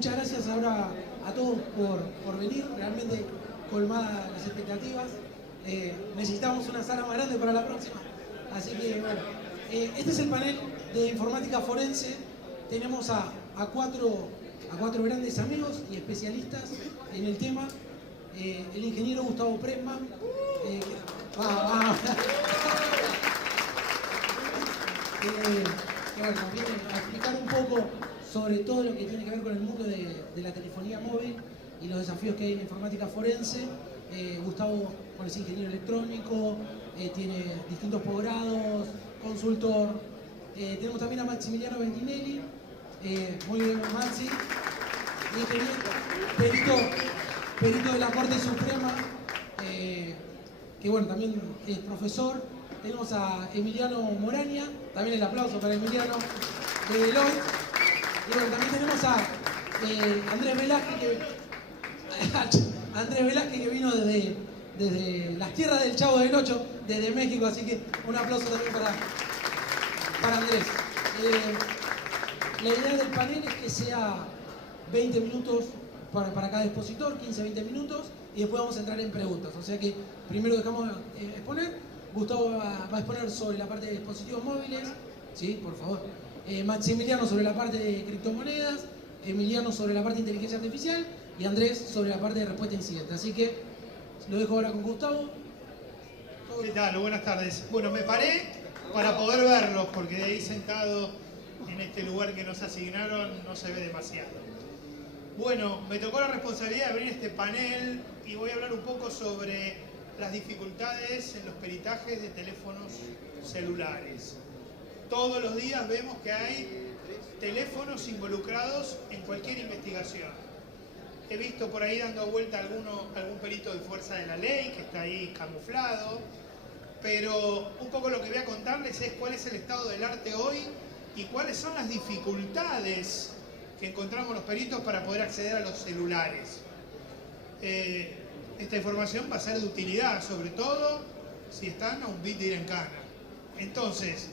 Muchas gracias ahora a todos por venir, realmente colmadas las expectativas. Necesitamos una sala más grande para la próxima. Así que bueno, este es el panel de informática forense. Tenemos a cuatro grandes amigos y especialistas en el tema. El ingeniero Gustavo Pressman. Bueno, viene a explicar un poco sobre todo lo que tiene que ver con el mundo de la telefonía móvil y los desafíos que hay en la informática forense. Gustavo es ingeniero electrónico, tiene distintos posgrados, consultor. Tenemos también a Maximiliano Ventinelli, muy bien Maxi, perito de la Corte Suprema, que bueno, también es profesor. Tenemos a Emiliano Moraña, también el aplauso para Emiliano de Deloitte. Y bueno, también tenemos a Andrés Velázquez, que vino desde las tierras del Chavo del Ocho, desde México, así que un aplauso también para Andrés. La idea del panel es que sea 20 minutos para cada expositor, 15-20 minutos, y después vamos a entrar en preguntas. O sea que primero dejamos exponer. Gustavo va a exponer sobre la parte de dispositivos móviles, ¿sí? Por favor. Maximiliano sobre la parte de criptomonedas, Emiliano sobre la parte de inteligencia artificial y Andrés sobre la parte de respuesta a incidentes. Así que lo dejo ahora con Gustavo. ¿Qué tal? Buenas tardes. Bueno, me paré para poder verlos porque de ahí sentado en este lugar que nos asignaron no se ve demasiado. Bueno, me tocó la responsabilidad de abrir este panel y voy a hablar un poco sobre las dificultades en los peritajes de teléfonos celulares. Todos los días vemos que hay teléfonos involucrados en cualquier investigación. He visto por ahí dando vuelta algún perito de fuerza de la ley que está ahí camuflado, pero un poco lo que voy a contarles es cuál es el estado del arte hoy y cuáles son las dificultades que encontramos los peritos para poder acceder a los celulares. Esta información va a ser de utilidad, sobre todo si están a un bit de ir en cana. Entonces,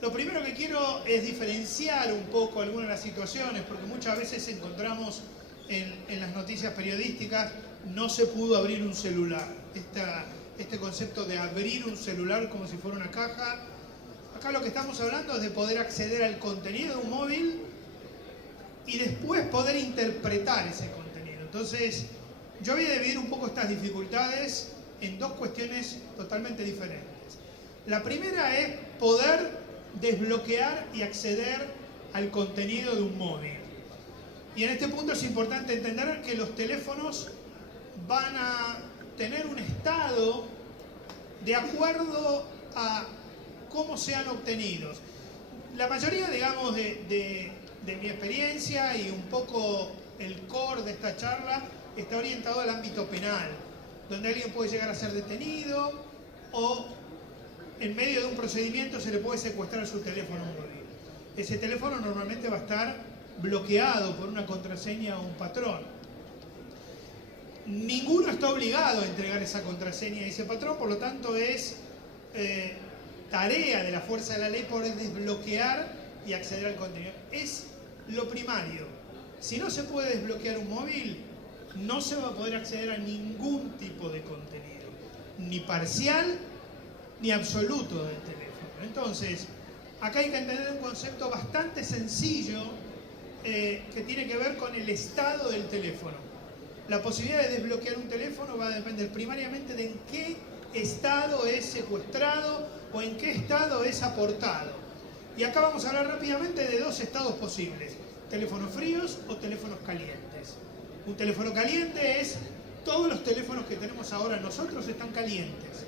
lo primero que quiero es diferenciar un poco algunas de las situaciones, porque muchas veces encontramos en las noticias periodísticas no se pudo abrir un celular. Este concepto de abrir un celular como si fuera una caja. Acá lo que estamos hablando es de poder acceder al contenido de un móvil y después poder interpretar ese contenido. Entonces, yo voy a dividir un poco estas dificultades en dos cuestiones totalmente diferentes. La primera es poder desbloquear y acceder al contenido de un móvil. Y en este punto es importante entender que los teléfonos van a tener un estado de acuerdo a cómo sean obtenidos. La mayoría, digamos, de mi experiencia y un poco el core de esta charla está orientado al ámbito penal, donde alguien puede llegar a ser detenido o en medio de un procedimiento se le puede secuestrar su teléfono móvil. Ese teléfono normalmente va a estar bloqueado por una contraseña o un patrón. Ninguno está obligado a entregar esa contraseña y ese patrón, por lo tanto es tarea de la fuerza de la ley poder desbloquear y acceder al contenido. Es lo primario. Si no se puede desbloquear un móvil, no se va a poder acceder a ningún tipo de contenido, ni parcial ni absoluto del teléfono. Entonces, acá hay que entender un concepto bastante sencillo que tiene que ver con el estado del teléfono. La posibilidad de desbloquear un teléfono va a depender primariamente de en qué estado es secuestrado o en qué estado es aportado. Y acá vamos a hablar rápidamente de dos estados posibles: teléfonos fríos o teléfonos calientes. Un teléfono caliente es todos los teléfonos que tenemos ahora nosotros están calientes.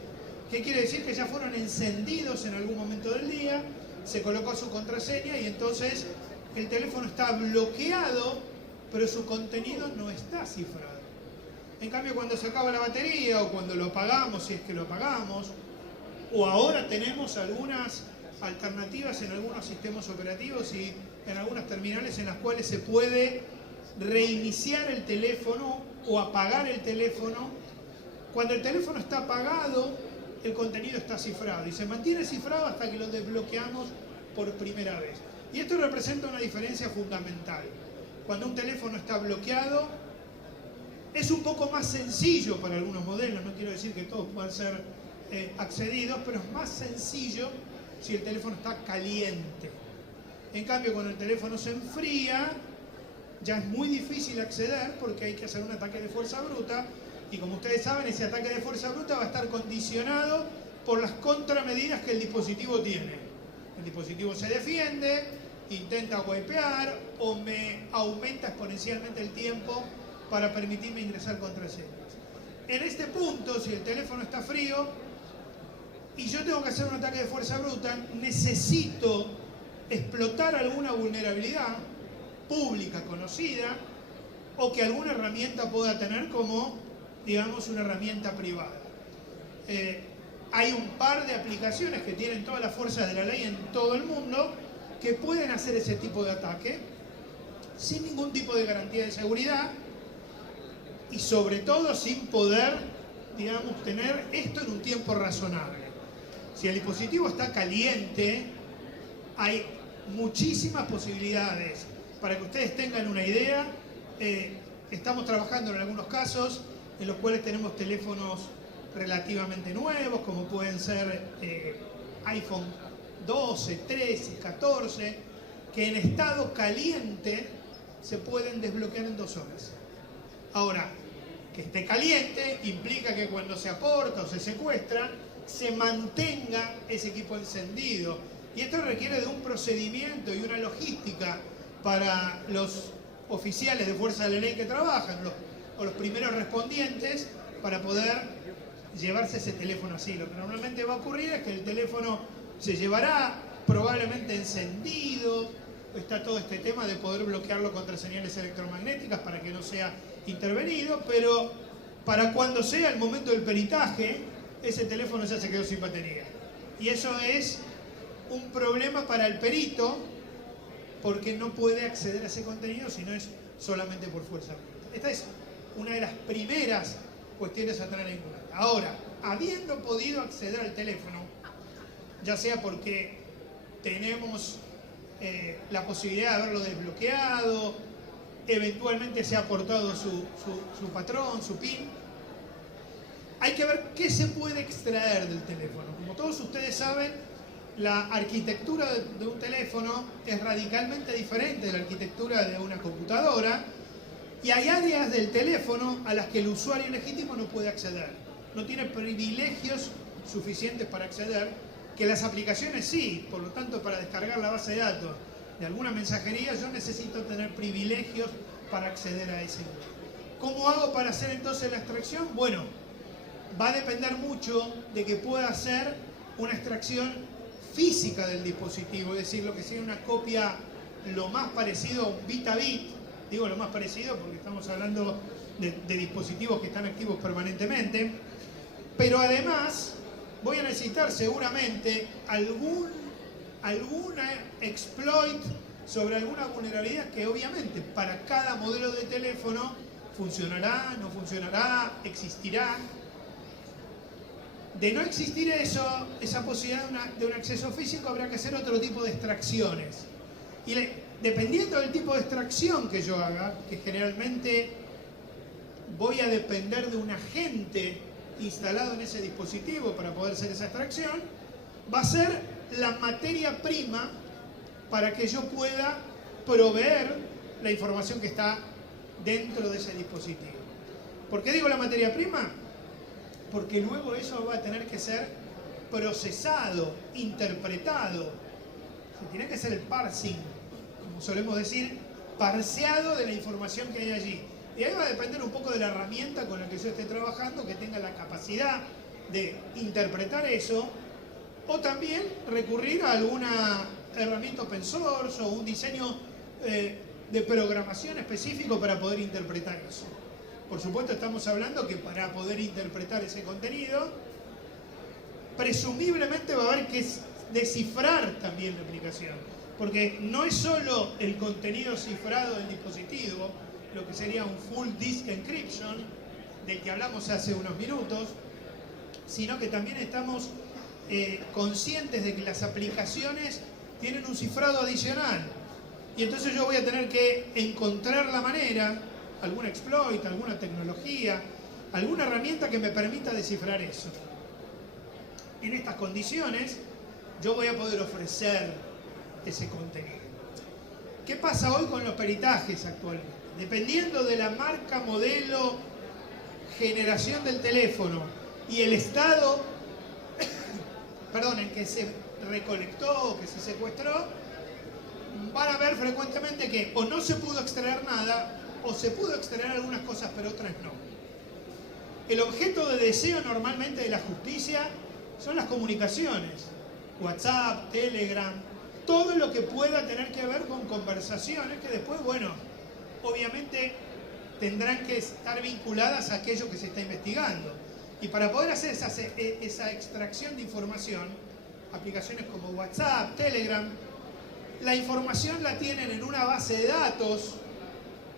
¿Qué quiere decir? Que ya fueron encendidos en algún momento del día, se colocó su contraseña y entonces el teléfono está bloqueado, pero su contenido no está cifrado. En cambio, cuando se acaba la batería o cuando lo apagamos, si es que lo apagamos, o ahora tenemos algunas alternativas en algunos sistemas operativos y en algunas terminales en las cuales se puede reiniciar el teléfono o apagar el teléfono. Cuando el teléfono está apagado, el contenido está cifrado y se mantiene cifrado hasta que lo desbloqueamos por primera vez. Y esto representa una diferencia fundamental. Cuando un teléfono está bloqueado, es un poco más sencillo para algunos modelos, no quiero decir que todos puedan ser accedidos, pero es más sencillo si el teléfono está caliente. En cambio, cuando el teléfono se enfría, ya es muy difícil acceder porque hay que hacer un ataque de fuerza bruta, y como ustedes saben, ese ataque de fuerza bruta va a estar condicionado por las contramedidas que el dispositivo tiene. El dispositivo se defiende, intenta wipear o me aumenta exponencialmente el tiempo para permitirme ingresar contraseñas. En este punto, si el teléfono está frío y yo tengo que hacer un ataque de fuerza bruta, necesito explotar alguna vulnerabilidad pública, conocida, o que alguna herramienta pueda tener como, digamos, una herramienta privada. Hay un par de aplicaciones que tienen todas las fuerzas de la ley en todo el mundo que pueden hacer ese tipo de ataque sin ningún tipo de garantía de seguridad y sobre todo sin poder, digamos, tener esto en un tiempo razonable. Si el dispositivo está caliente, hay muchísimas posibilidades. Para que ustedes tengan una idea, estamos trabajando en algunos casos en los cuales tenemos teléfonos relativamente nuevos, como pueden ser iPhone 12, 13, 14, que en estado caliente se pueden desbloquear en 2 horas. Ahora, que esté caliente implica que cuando se aporta o se secuestra, se mantenga ese equipo encendido. Y esto requiere de un procedimiento y una logística para los oficiales de fuerza de la ley que trabajan, o los primeros respondientes, para poder llevarse ese teléfono así. Lo que normalmente va a ocurrir es que el teléfono se llevará probablemente encendido. Está todo este tema de poder bloquearlo contra señales electromagnéticas para que no sea intervenido, pero para cuando sea el momento del peritaje, ese teléfono ya se quedó sin batería. Y eso es un problema para el perito, porque no puede acceder a ese contenido si no es solamente por fuerza bruta. Esta es una de las primeras cuestiones a tener en cuenta. Ahora, habiendo podido acceder al teléfono, ya sea porque tenemos la posibilidad de haberlo desbloqueado, eventualmente se ha aportado su patrón, su PIN, hay que ver qué se puede extraer del teléfono. Como todos ustedes saben, la arquitectura de un teléfono es radicalmente diferente de la arquitectura de una computadora, y hay áreas del teléfono a las que el usuario legítimo no puede acceder. No tiene privilegios suficientes para acceder, que las aplicaciones sí. Por lo tanto, para descargar la base de datos de alguna mensajería, yo necesito tener privilegios para acceder a ese lugar. ¿Cómo hago para hacer entonces la extracción? Bueno, va a depender mucho de que pueda hacer una extracción física del dispositivo, es decir, lo que sería una copia lo más parecido a un bit a bit. Digo lo más parecido porque estamos hablando de dispositivos que están activos permanentemente, pero además voy a necesitar seguramente alguna exploit sobre alguna vulnerabilidad que obviamente para cada modelo de teléfono funcionará, no funcionará, existirá. De no existir eso, esa posibilidad de un acceso físico, habrá que hacer otro tipo de extracciones. Y dependiendo del tipo de extracción que yo haga, que generalmente voy a depender de un agente instalado en ese dispositivo para poder hacer esa extracción, va a ser la materia prima para que yo pueda proveer la información que está dentro de ese dispositivo. ¿Por qué digo la materia prima? Porque luego eso va a tener que ser procesado, interpretado. Se tiene que hacer el parsing, como solemos decir, parseado de la información que hay allí. Y ahí va a depender un poco de la herramienta con la que yo esté trabajando, que tenga la capacidad de interpretar eso, o también recurrir a alguna herramienta open source o un diseño de programación específico para poder interpretar eso. Por supuesto, estamos hablando que para poder interpretar ese contenido, presumiblemente va a haber que descifrar también la aplicación. Porque no es solo el contenido cifrado del dispositivo, lo que sería un full disk encryption, del que hablamos hace unos minutos, sino que también estamos conscientes de que las aplicaciones tienen un cifrado adicional. Y entonces yo voy a tener que encontrar la manera, algún exploit, alguna tecnología, alguna herramienta que me permita descifrar eso. En estas condiciones, yo voy a poder ofrecer ese contenido. ¿Qué pasa hoy con los peritajes actualmente? Dependiendo de la marca, modelo, generación del teléfono y el estado en que se recolectó o que se secuestró, van a ver frecuentemente que o no se pudo extraer nada o se pudo extraer algunas cosas pero otras no. El objeto de deseo normalmente de la justicia son las comunicaciones, WhatsApp, Telegram, todo lo que pueda tener que ver con conversaciones que después, bueno, obviamente tendrán que estar vinculadas a aquello que se está investigando. Y para poder hacer esa extracción de información, aplicaciones como WhatsApp, Telegram, la información la tienen en una base de datos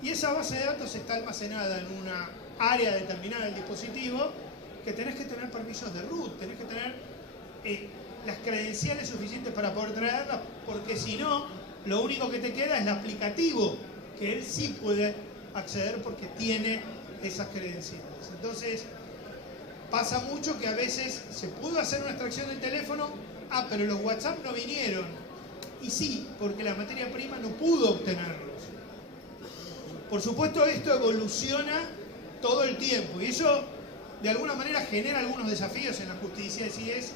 y esa base de datos está almacenada en una área determinada del dispositivo que tenés que tener permisos de root, tenés que tener las credenciales suficientes para poder traerlas, porque si no, lo único que te queda es el aplicativo, que él sí puede acceder porque tiene esas credenciales. Entonces, pasa mucho que a veces se pudo hacer una extracción del teléfono, pero los WhatsApp no vinieron. Y sí, porque la materia prima no pudo obtenerlos. Por supuesto, esto evoluciona todo el tiempo y eso de alguna manera genera algunos desafíos en la justicia, y es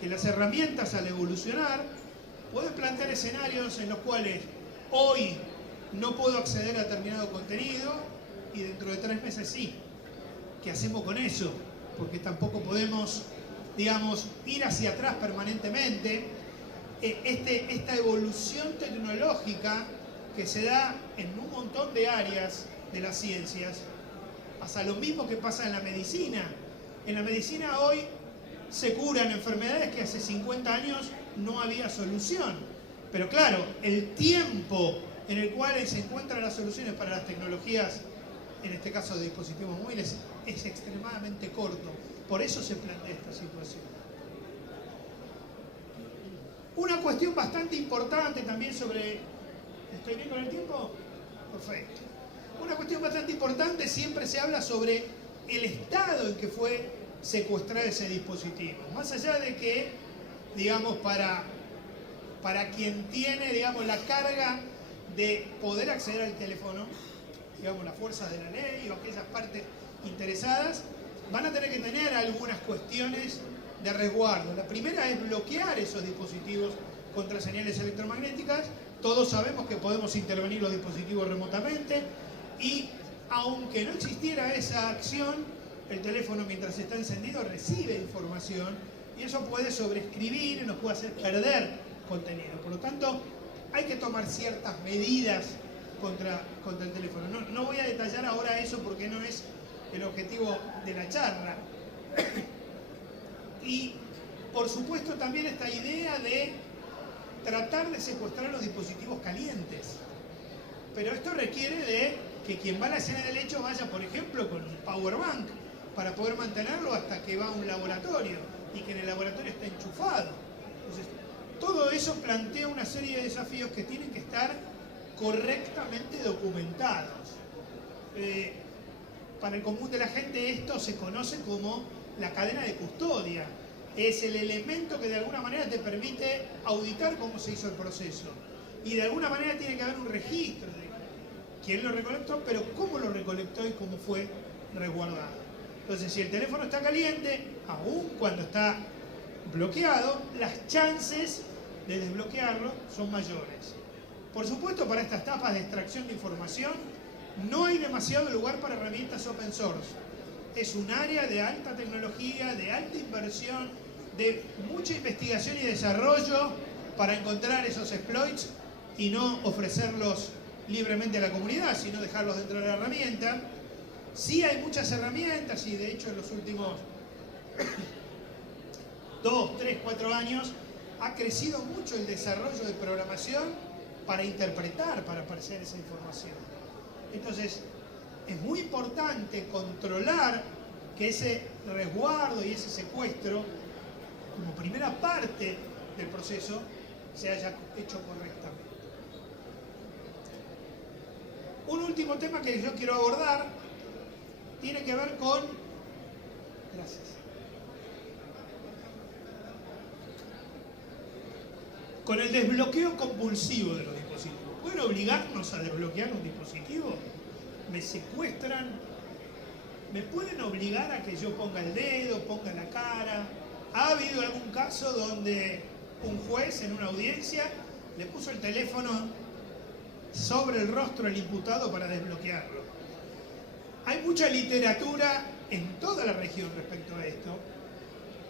que las herramientas al evolucionar pueden plantear escenarios en los cuales hoy no puedo acceder a determinado contenido y dentro de 3 meses sí. ¿Qué hacemos con eso? Porque tampoco podemos, digamos, ir hacia atrás permanentemente. Esta evolución tecnológica que se da en un montón de áreas de las ciencias, pasa lo mismo que pasa en la medicina. En la medicina hoy se curan enfermedades que hace 50 años no había solución. Pero claro, el tiempo en el cual se encuentran las soluciones para las tecnologías, en este caso de dispositivos móviles, es extremadamente corto. Por eso se plantea esta situación. Una cuestión bastante importante también sobre... ¿Estoy bien con el tiempo? Perfecto. Una cuestión bastante importante, siempre se habla sobre el estado en que fue secuestrado ese dispositivo. Más allá de que, digamos, para quien tiene, digamos, la carga de poder acceder al teléfono, digamos, las fuerzas de la ley o aquellas partes interesadas, van a tener que tener algunas cuestiones de resguardo. La primera es bloquear esos dispositivos contra señales electromagnéticas. Todos sabemos que podemos intervenir los dispositivos remotamente y aunque no existiera esa acción, el teléfono mientras está encendido recibe información y eso puede sobreescribir y nos puede hacer perder contenido. Por lo tanto, hay que tomar ciertas medidas contra el teléfono. No voy a detallar ahora eso porque no es el objetivo de la charla. Y, por supuesto, también esta idea de tratar de secuestrar los dispositivos calientes. Pero esto requiere de que quien va a la escena del hecho vaya, por ejemplo, con un power bank para poder mantenerlo hasta que va a un laboratorio y que en el laboratorio está enchufado. Entonces, todo eso plantea una serie de desafíos que tienen que estar correctamente documentados. Para el común de la gente esto se conoce como la cadena de custodia. Es el elemento que de alguna manera te permite auditar cómo se hizo el proceso. Y de alguna manera tiene que haber un registro de quién lo recolectó, pero cómo lo recolectó y cómo fue resguardado. Entonces, si el teléfono está caliente, aun cuando está bloqueado, las chances de desbloquearlo son mayores. Por supuesto, para estas etapas de extracción de información, no hay demasiado lugar para herramientas open source. Es un área de alta tecnología, de alta inversión, de mucha investigación y desarrollo para encontrar esos exploits y no ofrecerlos libremente a la comunidad, sino dejarlos dentro de la herramienta. Sí hay muchas herramientas y de hecho en los últimos 2, 3, 4 años ha crecido mucho el desarrollo de programación para interpretar, para aparecer esa información. Entonces, es muy importante controlar que ese resguardo y ese secuestro, como primera parte del proceso, se haya hecho correctamente. Un último tema que yo quiero abordar tiene que ver con... Gracias. Con el desbloqueo compulsivo de los dispositivos. ¿Pueden obligarnos a desbloquear un dispositivo? ¿Me secuestran? ¿Me pueden obligar a que yo ponga el dedo, ponga la cara? ¿Ha habido algún caso donde un juez en una audiencia le puso el teléfono sobre el rostro del imputado para desbloquearlo? Hay mucha literatura en toda la región respecto a esto,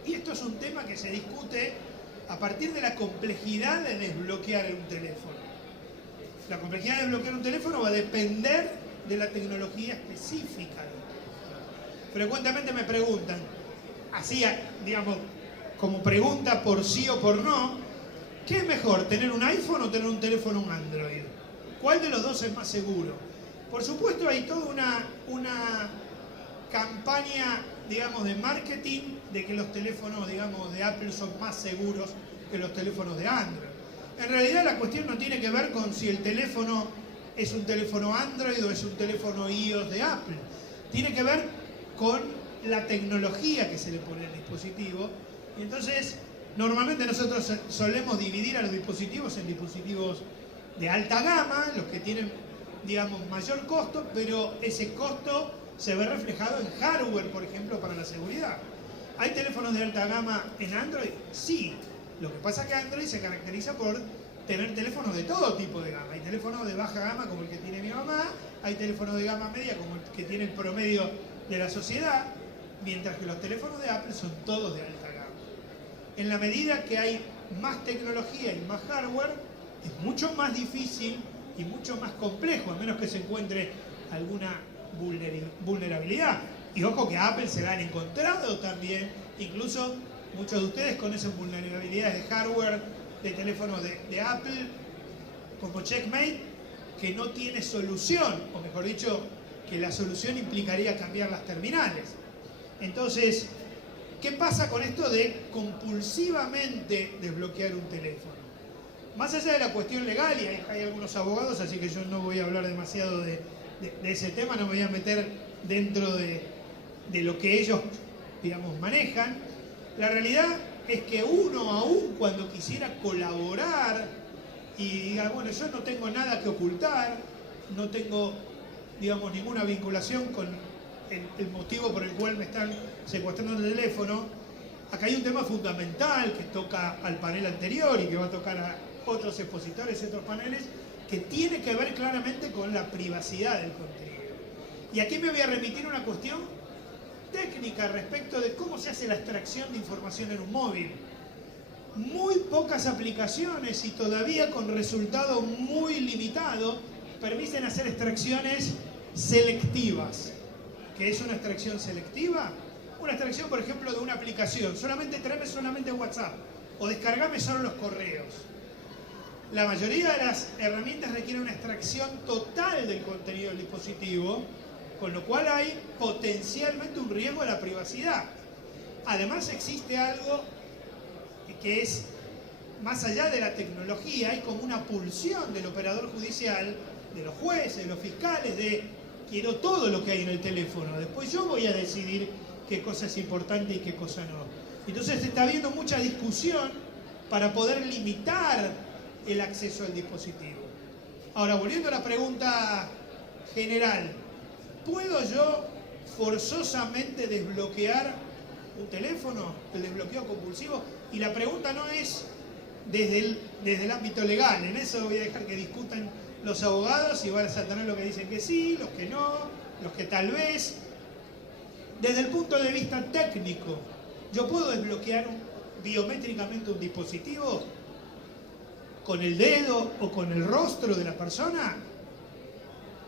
y esto es un tema que se discute a partir de la complejidad de desbloquear un teléfono. La complejidad de desbloquear un teléfono va a depender de la tecnología específica del teléfono. Frecuentemente me preguntan, así, digamos, como pregunta por sí o por no, ¿qué es mejor, tener un iPhone o tener un teléfono, un Android? ¿Cuál de los dos es más seguro? Por supuesto hay toda una campaña, digamos, de marketing de que los teléfonos, digamos, de Apple son más seguros que los teléfonos de Android. En realidad la cuestión no tiene que ver con si el teléfono es un teléfono Android o es un teléfono iOS de Apple. Tiene que ver con la tecnología que se le pone al dispositivo. Y entonces, normalmente nosotros solemos dividir a los dispositivos en dispositivos de alta gama, los que tienen, digamos, mayor costo, pero ese costo se ve reflejado en hardware, por ejemplo, para la seguridad. ¿Hay teléfonos de alta gama en Android? Sí. Lo que pasa es que Android se caracteriza por tener teléfonos de todo tipo de gama. Hay teléfonos de baja gama como el que tiene mi mamá, hay teléfonos de gama media como el que tiene el promedio de la sociedad, mientras que los teléfonos de Apple son todos de alta gama. En la medida que hay más tecnología y más hardware, es mucho más difícil y mucho más complejo, a menos que se encuentre alguna vulnerabilidad. Y ojo que a Apple se la han encontrado también, incluso muchos de ustedes conocen vulnerabilidades de hardware de teléfonos de Apple, como Checkmate, que no tiene solución, o mejor dicho, que la solución implicaría cambiar las terminales. Entonces, ¿qué pasa con esto de compulsivamente desbloquear un teléfono? Más allá de la cuestión legal, y hay algunos abogados, así que yo no voy a hablar demasiado de ese tema, no me voy a meter dentro de lo que ellos, digamos, manejan. La realidad es que uno, aún cuando quisiera colaborar y diga, bueno, yo no tengo nada que ocultar, no tengo, digamos, ninguna vinculación con el motivo por el cual me están secuestrando el teléfono, acá hay un tema fundamental que toca al panel anterior y que va a tocar a otros expositores y otros paneles, que tiene que ver claramente con la privacidad del contenido. Y aquí me voy a remitir a una cuestión técnica respecto de cómo se hace la extracción de información en un móvil. Muy pocas aplicaciones y todavía con resultado muy limitado permiten hacer extracciones selectivas. ¿Qué es una extracción selectiva? Una extracción, por ejemplo, de una aplicación. Tráeme solamente WhatsApp o descargame solo los correos. La mayoría de las herramientas requieren una extracción total del contenido del dispositivo, con lo cual hay potencialmente un riesgo a la privacidad. Además existe algo que es, más allá de la tecnología, hay como una pulsión del operador judicial, de los jueces, de los fiscales, de quiero todo lo que hay en el teléfono, después yo voy a decidir qué cosa es importante y qué cosa no. Entonces está habiendo mucha discusión para poder limitar el acceso al dispositivo. Ahora, volviendo a la pregunta general, ¿puedo yo forzosamente desbloquear un teléfono? El desbloqueo compulsivo. Y la pregunta no es desde el ámbito legal. En eso voy a dejar que discutan los abogados y van a tener los que dicen que sí, los que no, los que tal vez. Desde el punto de vista técnico, ¿yo puedo desbloquear biométricamente un dispositivo con el dedo o con el rostro de la persona?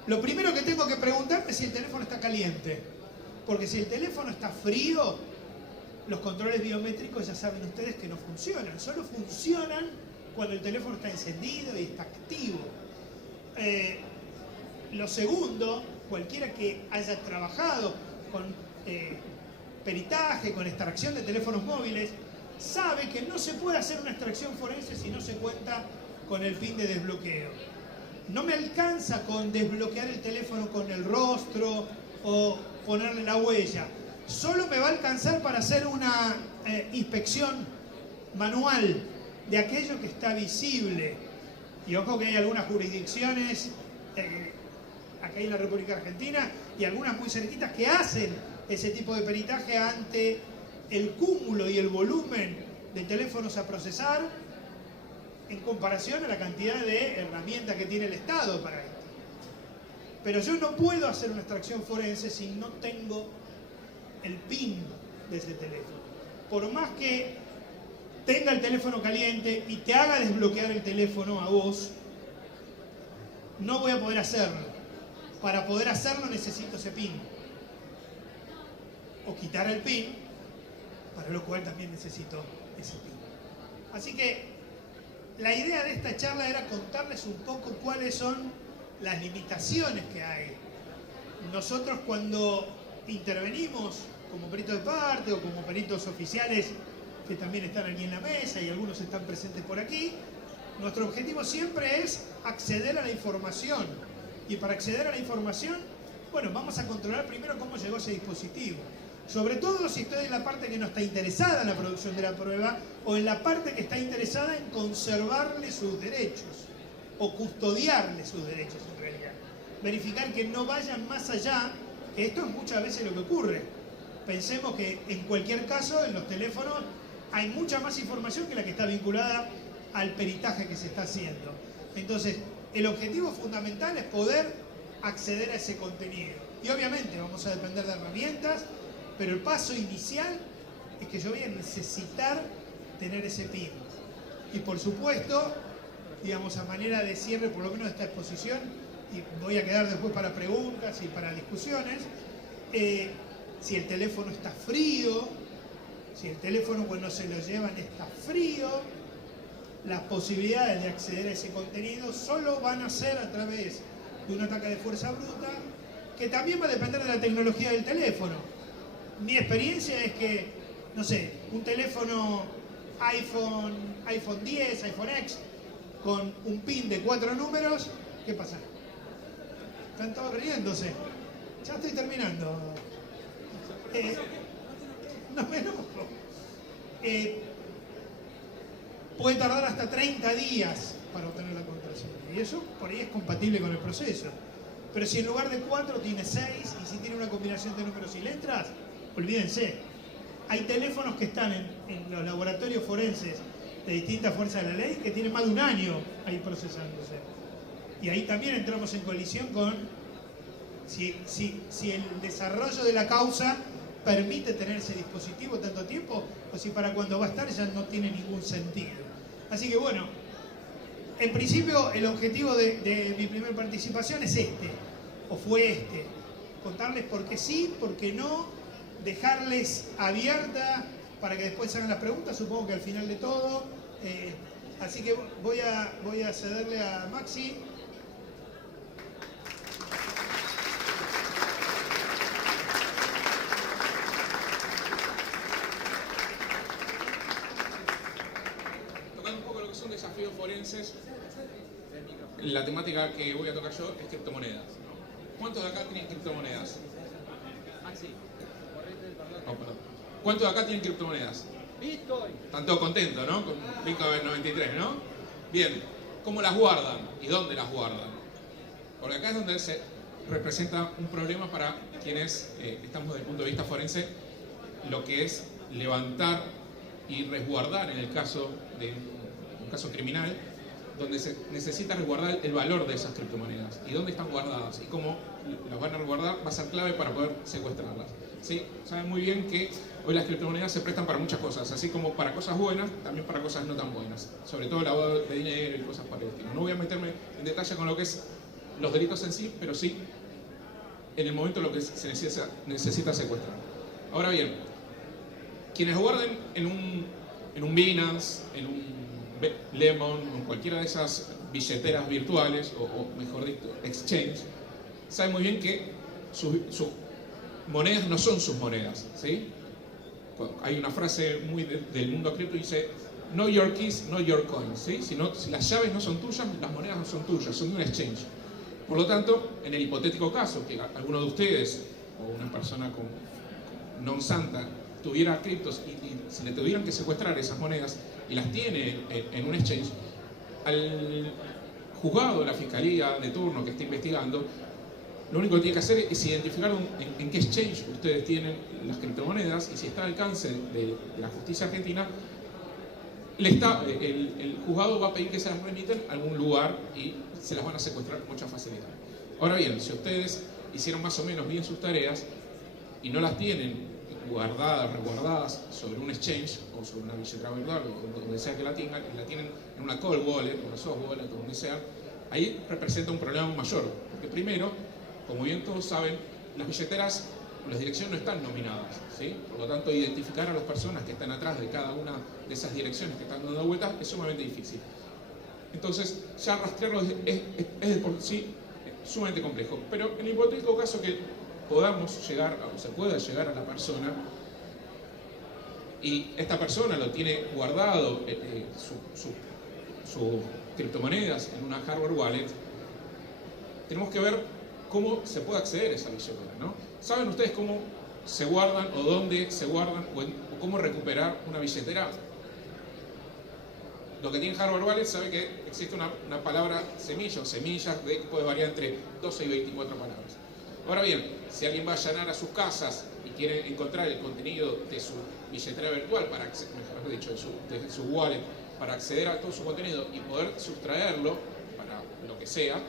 Lo primero que tengo que preguntarme es si el teléfono está caliente. Porque si el teléfono está frío, los controles biométricos ya saben ustedes que no funcionan. Solo funcionan cuando el teléfono está encendido y está activo. Lo segundo, cualquiera que haya trabajado con peritaje, con extracción de teléfonos móviles, sabe sabe que no se puede hacer una extracción forense si no se cuenta con el PIN de desbloqueo. No me alcanza con desbloquear el teléfono con el rostro o ponerle la huella. Solo me va a alcanzar para hacer una inspección manual de aquello que está visible. Y ojo que hay algunas jurisdicciones, acá en la República Argentina, y algunas muy cerquitas que hacen ese tipo de peritaje ante el cúmulo y el volumen de teléfonos a procesar en comparación a la cantidad de herramientas que tiene el Estado para esto. Pero yo no puedo hacer una extracción forense si no tengo el PIN de ese teléfono. Por más que tenga el teléfono caliente y te haga desbloquear el teléfono a vos, no voy a poder hacerlo. Para poder hacerlo necesito ese PIN. O quitar el PIN, para lo cual también necesito ese PIN. Así que la idea de esta charla era contarles un poco cuáles son las limitaciones que hay. Nosotros cuando intervenimos como perito de parte o como peritos oficiales que también están aquí en la mesa y algunos están presentes por aquí, nuestro objetivo siempre es acceder a la información. Y para acceder a la información, bueno, vamos a controlar primero cómo llegó ese dispositivo. Sobre todo si estoy en la parte que no está interesada en la producción de la prueba o en la parte que está interesada en conservarle sus derechos o custodiarle sus derechos en realidad. Verificar que no vayan más allá, que esto es muchas veces lo que ocurre. Pensemos que en cualquier caso en los teléfonos hay mucha más información que la que está vinculada al peritaje que se está haciendo. Entonces, el objetivo fundamental es poder acceder a ese contenido. Y obviamente vamos a depender de herramientas, pero el paso inicial es que yo voy a necesitar tener ese PIN. Y por supuesto, digamos, a manera de cierre, por lo menos de esta exposición, y voy a quedar después para preguntas y para discusiones, si el teléfono está frío, si el teléfono cuando se lo llevan está frío, las posibilidades de acceder a ese contenido solo van a ser a través de un ataque de fuerza bruta, que también va a depender de la tecnología del teléfono. Mi experiencia es que, no sé, un teléfono iPhone 10, iPhone X, con un PIN de 4 números, ¿qué pasa? Están todos riéndose. Ya estoy terminando. No me enojo. Puede tardar hasta 30 días para obtener la contraseña. Y eso por ahí es compatible con el proceso. Pero si en lugar de 4 tiene 6, y si tiene una combinación de números y letras, olvídense. Hay teléfonos que están en los laboratorios forenses de distintas fuerzas de la ley que tienen más de un año ahí procesándose. Y ahí también entramos en colisión con si el desarrollo de la causa permite tener ese dispositivo tanto tiempo, o si para cuando va a estar ya no tiene ningún sentido. Así que bueno, en principio el objetivo de mi primera participación es este, o fue este, contarles por qué sí, por qué no, dejarles abierta para que después hagan las preguntas, supongo que al final de todo. Así que voy a cederle a Maxi. Tocando un poco lo que son desafíos forenses, la temática que voy a tocar yo es criptomonedas. ¿Cuántos de acá tienen criptomonedas? Oh, perdón. ¿Cuántos de acá tienen criptomonedas? Bitcoin. Están todos contentos, ¿no? Con Bitcoin 93, ¿no? Bien, ¿cómo las guardan? ¿Y dónde las guardan? Porque acá es donde se representa un problema para quienes estamos desde el punto de vista forense, lo que es levantar y resguardar en el caso de un caso criminal, donde se necesita resguardar el valor de esas criptomonedas y dónde están guardadas y cómo las van a resguardar va a ser clave para poder secuestrarlas. ¿Sí? Saben muy bien que hoy las criptomonedas se prestan para muchas cosas, así como para cosas buenas, también para cosas no tan buenas, sobre todo lavado de dinero y cosas por el estilo. No voy a meterme en detalle con lo que es los delitos en sí, pero sí en el momento lo que se necesita secuestrar. Ahora bien, quienes guarden en un Binance, en un Lemon, en cualquiera de esas billeteras virtuales, o mejor dicho, exchange, saben muy bien que sus monedas no son sus monedas, ¿sí? hay una frase muy del mundo cripto que dice: "Know your keys, know your coins", ¿sí? Si las llaves no son tuyas, las monedas no son tuyas, son de un exchange. Por lo tanto, en el hipotético caso que alguno de ustedes o una persona con non santa tuviera criptos y se le tuvieran que secuestrar esas monedas y las tiene en un exchange, al juzgado de la fiscalía de turno que está investigando, lo único que tiene que hacer es identificar en qué exchange ustedes tienen las criptomonedas, y si está al alcance de la justicia argentina, el juzgado va a pedir que se las remiten a algún lugar y se las van a secuestrar con mucha facilidad. Ahora bien, si ustedes hicieron más o menos bien sus tareas y no las tienen guardadas, resguardadas sobre un exchange o sobre una billetera virtual o donde sea que la tengan, y la tienen en una cold wallet o una soft wallet o donde sea, ahí representa un problema mayor. Porque primero, como bien todos saben, las billeteras, las direcciones no están nominadas, ¿sí? Por lo tanto, identificar a las personas que están atrás de cada una de esas direcciones que están dando vueltas es sumamente difícil. Entonces, ya rastrearlo es de por sí sumamente complejo. Pero en el hipotético caso que podamos llegar, o se pueda llegar a la persona, y esta persona lo tiene guardado, sus criptomonedas en una hardware wallet, tenemos que ver cómo se puede acceder a esa billetera, ¿no? ¿Saben ustedes cómo se guardan o dónde se guardan o cómo recuperar una billetera? Lo que tiene hardware wallet sabe que existe una palabra semilla o semillas que puede variar entre 12 y 24 palabras. Ahora bien, si alguien va a allanar a sus casas y quiere encontrar el contenido de su billetera virtual, mejor dicho, de su wallet, para acceder a todo su contenido y poder sustraerlo para lo que sea,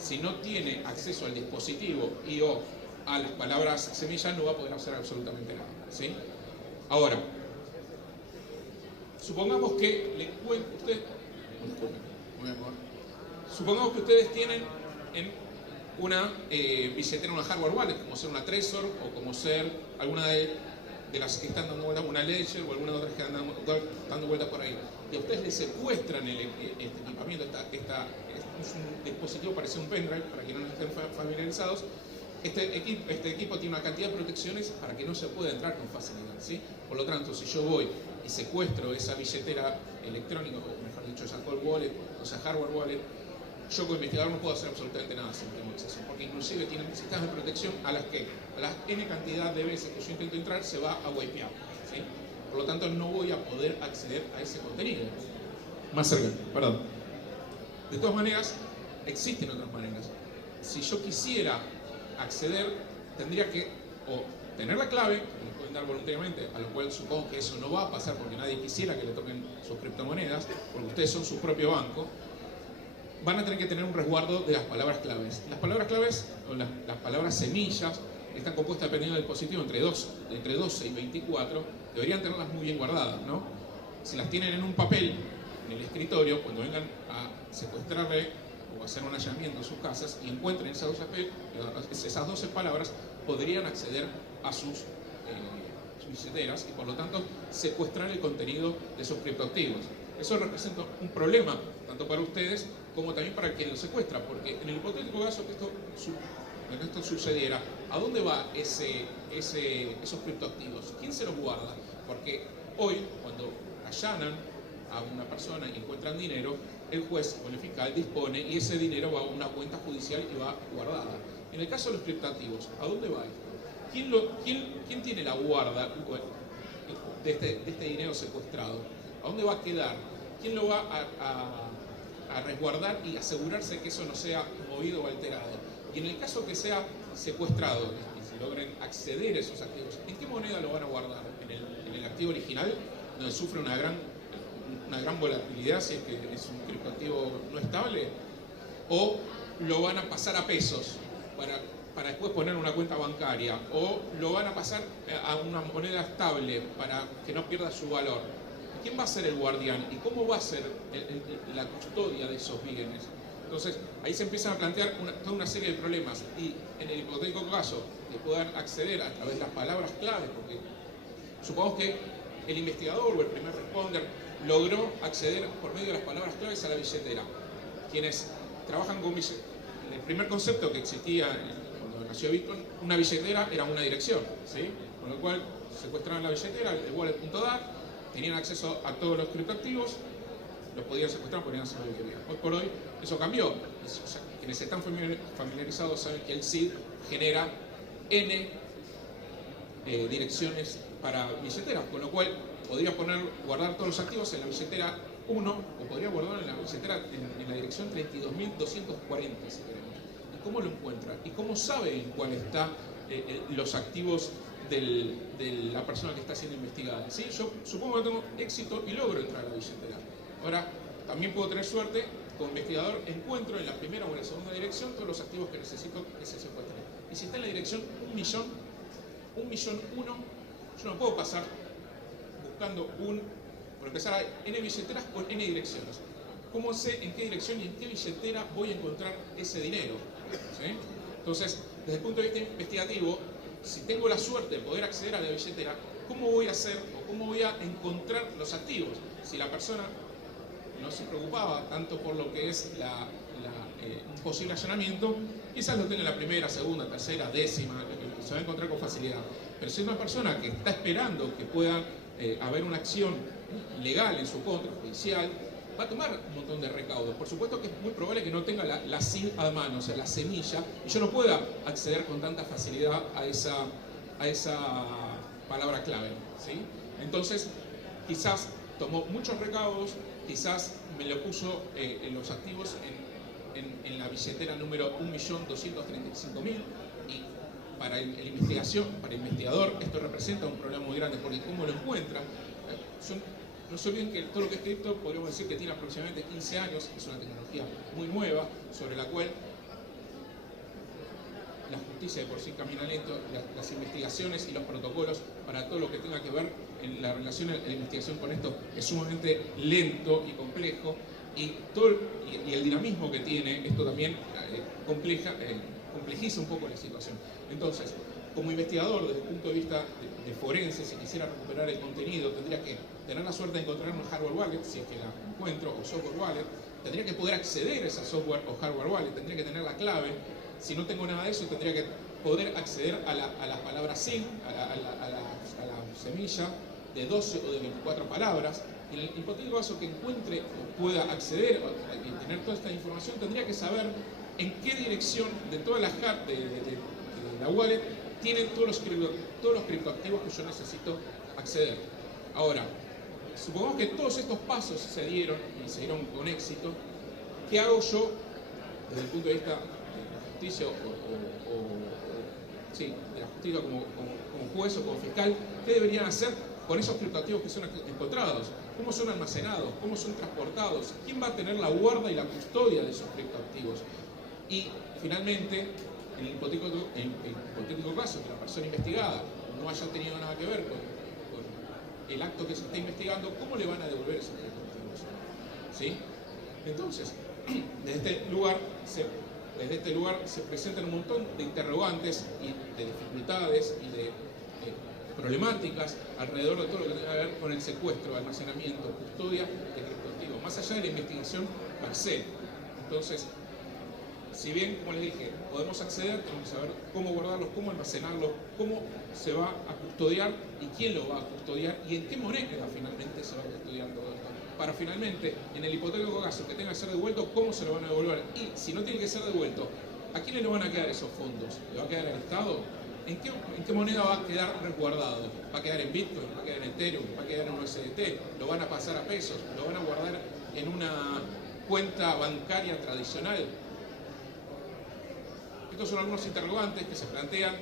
si no tiene acceso al dispositivo y o a las palabras semillas, no va a poder hacer absolutamente nada, ¿sí? Ahora, supongamos que supongamos que ustedes tienen en una billetera, una hardware wallet, como ser una Trezor o como ser alguna de las que están dando vueltas, una Ledger o alguna de otras que están dando vueltas por ahí, y a ustedes les secuestran este equipamiento, es un dispositivo parecido a un pendrive, para quienes no estén familiarizados. Este equipo tiene una cantidad de protecciones para que no se pueda entrar con facilidad, ¿sí? Por lo tanto, si yo voy y secuestro esa billetera electrónica, o mejor dicho, esa cold wallet, o esa hardware wallet, yo como investigador no puedo hacer absolutamente nada sin tener acceso, porque inclusive tienen sistemas de protección a las N cantidad de veces que yo intento entrar se va a wipear, ¿sí? Por lo tanto, no voy a poder acceder a ese contenido. Más cerca, perdón. De todas maneras, existen otras maneras. Si yo quisiera acceder, tendría que o tener la clave, que me pueden dar voluntariamente, a lo cual supongo que eso no va a pasar porque nadie quisiera que le toquen sus criptomonedas, porque ustedes son su propio banco. Van a tener que tener un resguardo de las palabras claves. Las palabras claves, o las palabras semillas, están compuestas dependiendo del dispositivo entre 12 y 24, deberían tenerlas muy bien guardadas, ¿no? Si las tienen en un papel, en el escritorio, cuando vengan a secuestrarle o hacer un allanamiento en sus casas y encuentren esas 12 palabras, podrían acceder a sus billeteras y por lo tanto secuestrar el contenido de sus criptoactivos. Eso representa un problema tanto para ustedes como también para quien lo secuestra, porque en el hipotético caso que esto sucediera, ¿a dónde va esos criptoactivos? ¿Quién se los guarda? Porque hoy, cuando allanan a una persona y encuentran dinero, el juez o el fiscal dispone y ese dinero va a una cuenta judicial y va guardada. En el caso de los criptoactivos, ¿a dónde va esto? ¿Quién tiene la guarda de este dinero secuestrado? ¿A dónde va a quedar? ¿Quién lo va a resguardar y asegurarse que eso no sea movido o alterado? Y en el caso que sea secuestrado y se logren acceder a esos activos, ¿en qué moneda lo van a guardar? ¿En el activo original, donde sufre una gran volatilidad si es que es un criptoactivo no estable? ¿O lo van a pasar a pesos para después poner una cuenta bancaria? ¿O lo van a pasar a una moneda estable para que no pierda su valor? ¿Quién va a ser el guardián? ¿Y cómo va a ser la custodia de esos bienes? Entonces, ahí se empiezan a plantear toda una serie de problemas. Y en el hipotético caso de poder acceder a través de las palabras claves, porque supongamos que el investigador o el primer responder logró acceder por medio de las palabras claves a la billetera. Quienes trabajan con billeteras, el primer concepto que existía cuando nació Bitcoin, una billetera era una dirección, ¿sí? Con lo cual, secuestraban la billetera, el wallet.dat, tenían acceso a todos los criptoactivos, los podían secuestrar, podían hacer lo que querían. Hoy por hoy eso cambió. O sea, quienes están familiarizados saben que el SID genera N direcciones para billeteras, con lo cual podría guardar todos los activos en la billetera 1 o podría guardarlo en la billetera en la dirección 32.240 si queremos. ¿Y cómo lo encuentra? ¿Y cómo sabe en cuál están los activos de la persona que está siendo investigada? ¿Sí? Yo supongo que tengo éxito y logro entrar a la billetera. Ahora, también puedo tener suerte, como investigador encuentro en la primera o en la segunda dirección todos los activos que necesito que se secuestren. Y si está en la dirección 1.000.001, yo no puedo pasar buscando por empezar, hay N billeteras con N direcciones. ¿Cómo sé en qué dirección y en qué billetera voy a encontrar ese dinero? ¿Sí? Entonces, desde el punto de vista investigativo, si tengo la suerte de poder acceder a la billetera, ¿cómo voy a hacer o cómo voy a encontrar los activos? Si la persona no se preocupaba tanto por lo que es un posible allanamiento, quizás lo tenga en la primera, segunda, tercera, décima, se va a encontrar con facilidad. Pero si es una persona que está esperando que pueda haber una acción legal en su contra, judicial, va a tomar un montón de recaudos. Por supuesto que es muy probable que no tenga la SID a mano, o sea, la semilla, y yo no pueda acceder con tanta facilidad a esa palabra clave, ¿sí? Entonces, quizás tomó muchos recaudos, quizás me lo puso en los activos en la billetera número 1.235.000, y para el investigador esto representa un problema muy grande, porque ¿cómo lo encuentra? No se olviden que todo lo que es cripto podríamos decir que tiene aproximadamente 15 años, es una tecnología muy nueva, sobre la cual la justicia de por sí camina lento, las investigaciones y los protocolos para todo lo que tenga que ver en la relación de la investigación con esto es sumamente lento y complejo, y el dinamismo que tiene esto también complejiza un poco la situación. Entonces, como investigador, desde el punto de vista de forense, si quisiera recuperar el contenido, tendría que tener la suerte de encontrar una hardware wallet, si es que la encuentro, o software wallet, tendría que poder acceder a esa software o hardware wallet, tendría que tener la clave. Si no tengo nada de eso, tendría que poder acceder a la palabra SIM, a la semilla de 12 o de 24 palabras. En el hipotético caso que encuentre o pueda acceder y tener toda esta información, tendría que saber en qué dirección de todas las de la wallet tienen todos los criptoactivos que yo necesito acceder. Ahora, supongamos que todos estos pasos se dieron y se dieron con éxito. ¿Qué hago yo desde el punto de vista de la justicia de la justicia como juez o como fiscal? ¿Qué deberían hacer con esos criptoactivos que son encontrados? ¿Cómo son almacenados? ¿Cómo son transportados? ¿Quién va a tener la guarda y la custodia de esos criptoactivos? Y finalmente, en el hipotético caso que la persona investigada no haya tenido nada que ver con el acto que se está investigando, ¿cómo le van a devolver esos criptoactivos? ¿Sí? Entonces, desde este lugar se presentan un montón de interrogantes y de dificultades y de problemáticas alrededor de todo lo que tiene que ver con el secuestro, almacenamiento, custodia de criptoactivos, más allá de la investigación per se. Entonces, si bien, como les dije, podemos acceder, tenemos que saber cómo guardarlos, cómo almacenarlos, cómo se va a custodiar y quién lo va a custodiar y en qué moneda finalmente se va a custodiar todo esto. Para finalmente, en el hipotético caso que tenga que ser devuelto, cómo se lo van a devolver. Y si no tiene que ser devuelto, ¿a quiénes le van a quedar esos fondos? ¿Le va a quedar al Estado? ¿En qué moneda va a quedar resguardado? ¿Va a quedar en Bitcoin? ¿Va a quedar en Ethereum? ¿Va a quedar en USDT? ¿Lo van a pasar a pesos? ¿Lo van a guardar en una cuenta bancaria tradicional? Estos son algunos interrogantes que se plantean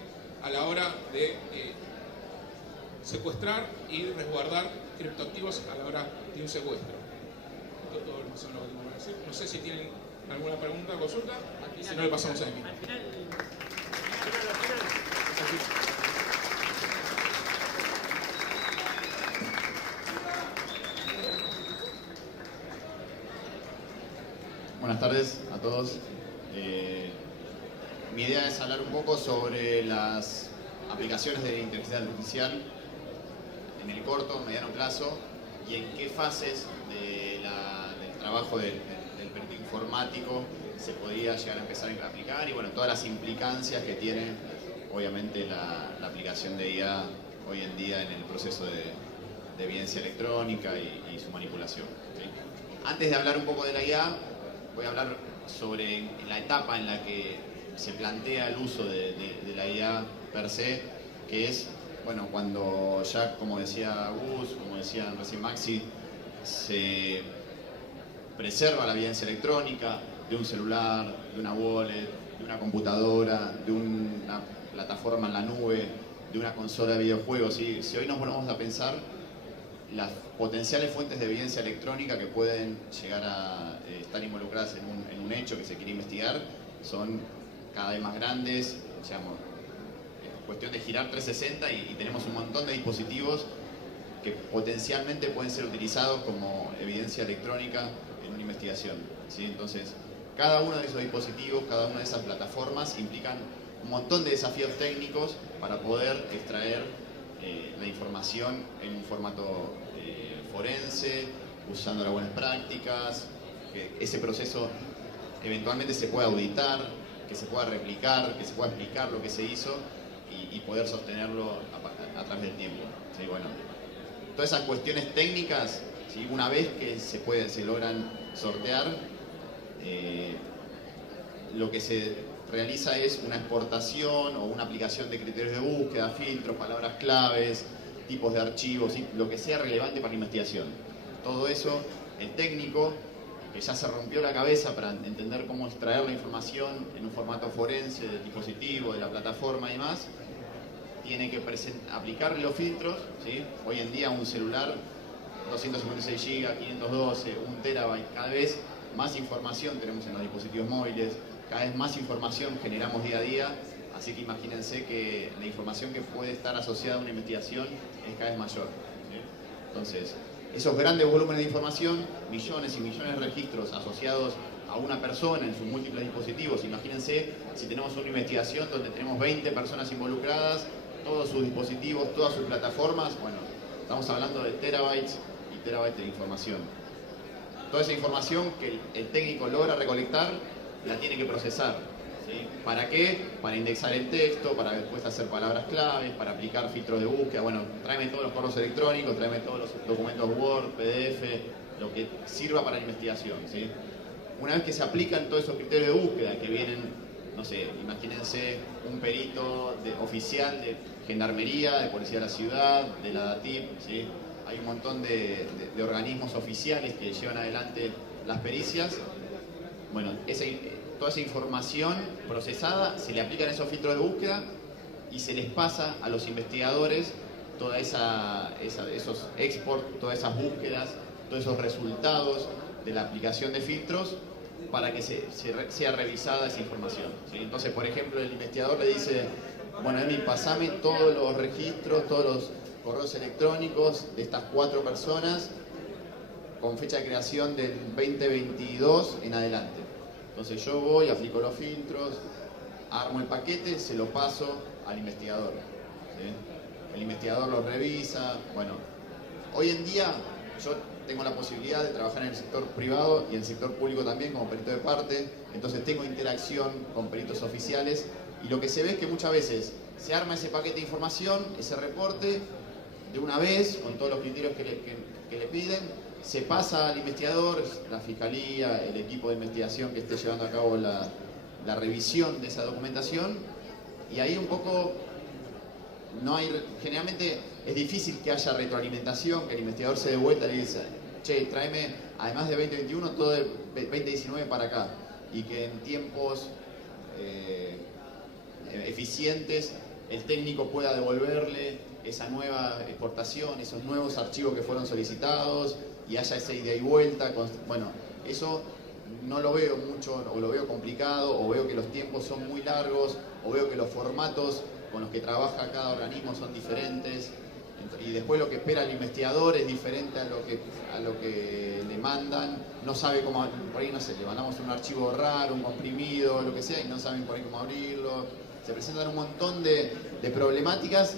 a la hora de secuestrar y resguardar criptoactivos a la hora de un secuestro. Esto es todo lo que tengo que decir. No sé si tienen alguna pregunta o consulta, si no le pasamos a mí. Al final. Buenas tardes a todos. Mi idea es hablar un poco sobre las aplicaciones de la inteligencia artificial en el corto, mediano plazo y en qué fases del trabajo del perito informático se podría llegar a empezar a aplicar y bueno, todas las implicancias que tiene obviamente la aplicación de IA hoy en día en el proceso de evidencia electrónica y su manipulación. ¿Sí? Antes de hablar un poco de la IA, voy a hablar sobre la etapa en la que se plantea el uso de la IA per se, que es, bueno, cuando ya, como decía Gus, como decía recién Maxi, se preserva la evidencia electrónica de un celular, de una wallet, de una computadora, de una plataforma en la nube, de una consola de videojuegos. ¿Sí? Si hoy nos ponemos a pensar, las potenciales fuentes de evidencia electrónica que pueden llegar a estar involucradas en un hecho que se quiere investigar son cada vez más grandes. Digamos, es cuestión de girar 360 y tenemos un montón de dispositivos que potencialmente pueden ser utilizados como evidencia electrónica en una investigación. ¿Sí? Entonces, cada uno de esos dispositivos, cada una de esas plataformas implican un montón de desafíos técnicos para poder extraer la información en un formato forense, usando las buenas prácticas, que ese proceso eventualmente se pueda auditar, que se pueda replicar, que se pueda explicar lo que se hizo y poder sostenerlo a través del tiempo. ¿Sí? Bueno, todas esas cuestiones técnicas, ¿sí? Una vez que se logran sortear, lo que se realiza es una exportación o una aplicación de criterios de búsqueda, filtros, palabras claves, tipos de archivos, ¿sí? Lo que sea relevante para la investigación. Todo eso, el técnico, que ya se rompió la cabeza para entender cómo extraer la información en un formato forense del dispositivo, de la plataforma y demás, tiene que aplicarle los filtros. ¿Sí? Hoy en día un celular, 256 GB, 512, 1 terabyte, cada vez más información tenemos en los dispositivos móviles, cada vez más información generamos día a día, así que imagínense que la información que puede estar asociada a una investigación es cada vez mayor. ¿Sí? Entonces, esos grandes volúmenes de información, millones y millones de registros asociados a una persona en sus múltiples dispositivos, imagínense si tenemos una investigación donde tenemos 20 personas involucradas, todos sus dispositivos, todas sus plataformas, bueno, estamos hablando de terabytes y terabytes de información. Toda esa información que el técnico logra recolectar, la tiene que procesar. ¿Sí? ¿Para qué? Para indexar el texto, para después hacer palabras claves, para aplicar filtros de búsqueda. Bueno, tráeme todos los correos electrónicos, tráeme todos los documentos Word, PDF, lo que sirva para la investigación. ¿Sí? Una vez que se aplican todos esos criterios de búsqueda que vienen, no sé, imagínense un perito oficial de gendarmería, de policía de la ciudad, de la DATIP, ¿sí? Hay un montón de organismos oficiales que llevan adelante las pericias. Bueno, toda esa información procesada se le aplican esos filtros de búsqueda y se les pasa a los investigadores toda esos export, todas esas búsquedas, todos esos resultados de la aplicación de filtros para que sea revisada esa información. ¿Sí? Entonces, por ejemplo, el investigador le dice, bueno, Emi, pasame todos los registros, todos los correos electrónicos de estas 4 personas con fecha de creación del 2022 en adelante. Entonces yo voy, aplico los filtros, armo el paquete, se lo paso al investigador. ¿Sí? El investigador lo revisa. Bueno, hoy en día yo tengo la posibilidad de trabajar en el sector privado y en el sector público también como perito de parte, entonces tengo interacción con peritos oficiales y lo que se ve es que muchas veces se arma ese paquete de información, ese reporte, de una vez, con todos los criterios que le piden, se pasa al investigador, la fiscalía, el equipo de investigación que esté llevando a cabo la revisión de esa documentación, y ahí un poco generalmente es difícil que haya retroalimentación, que el investigador se dé vuelta y le dice, che, tráeme, además de 2021, todo de 2019 para acá, y que en tiempos eficientes el técnico pueda devolverle esa nueva exportación, esos nuevos archivos que fueron solicitados y haya esa ida y vuelta. Bueno, eso no lo veo mucho, o lo veo complicado, o veo que los tiempos son muy largos, o veo que los formatos con los que trabaja cada organismo son diferentes, y después lo que espera el investigador es diferente a lo que le mandan, no sabe cómo, por ahí no sé, le mandamos un archivo raro, un comprimido, lo que sea, y no saben por ahí cómo abrirlo. Se presentan un montón de problemáticas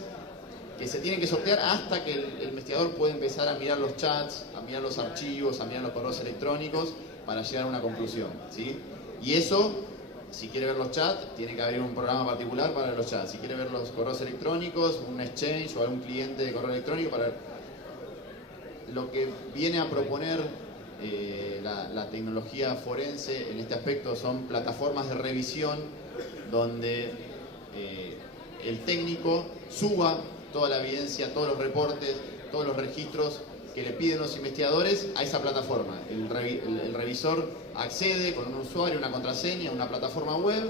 que se tienen que sortear hasta que el investigador puede empezar a mirar los chats, a mirar los archivos, a mirar los correos electrónicos para llegar a una conclusión. ¿Sí? Y eso si quiere ver los chats, tiene que abrir un programa particular para ver los chats. Si quiere ver los correos electrónicos, un exchange o algún cliente de correo electrónico para ver. Lo que viene a proponer la tecnología forense en este aspecto son plataformas de revisión donde el técnico suba toda la evidencia, todos los reportes, todos los registros que le piden los investigadores a esa plataforma. El revisor accede con un usuario, una contraseña, una plataforma web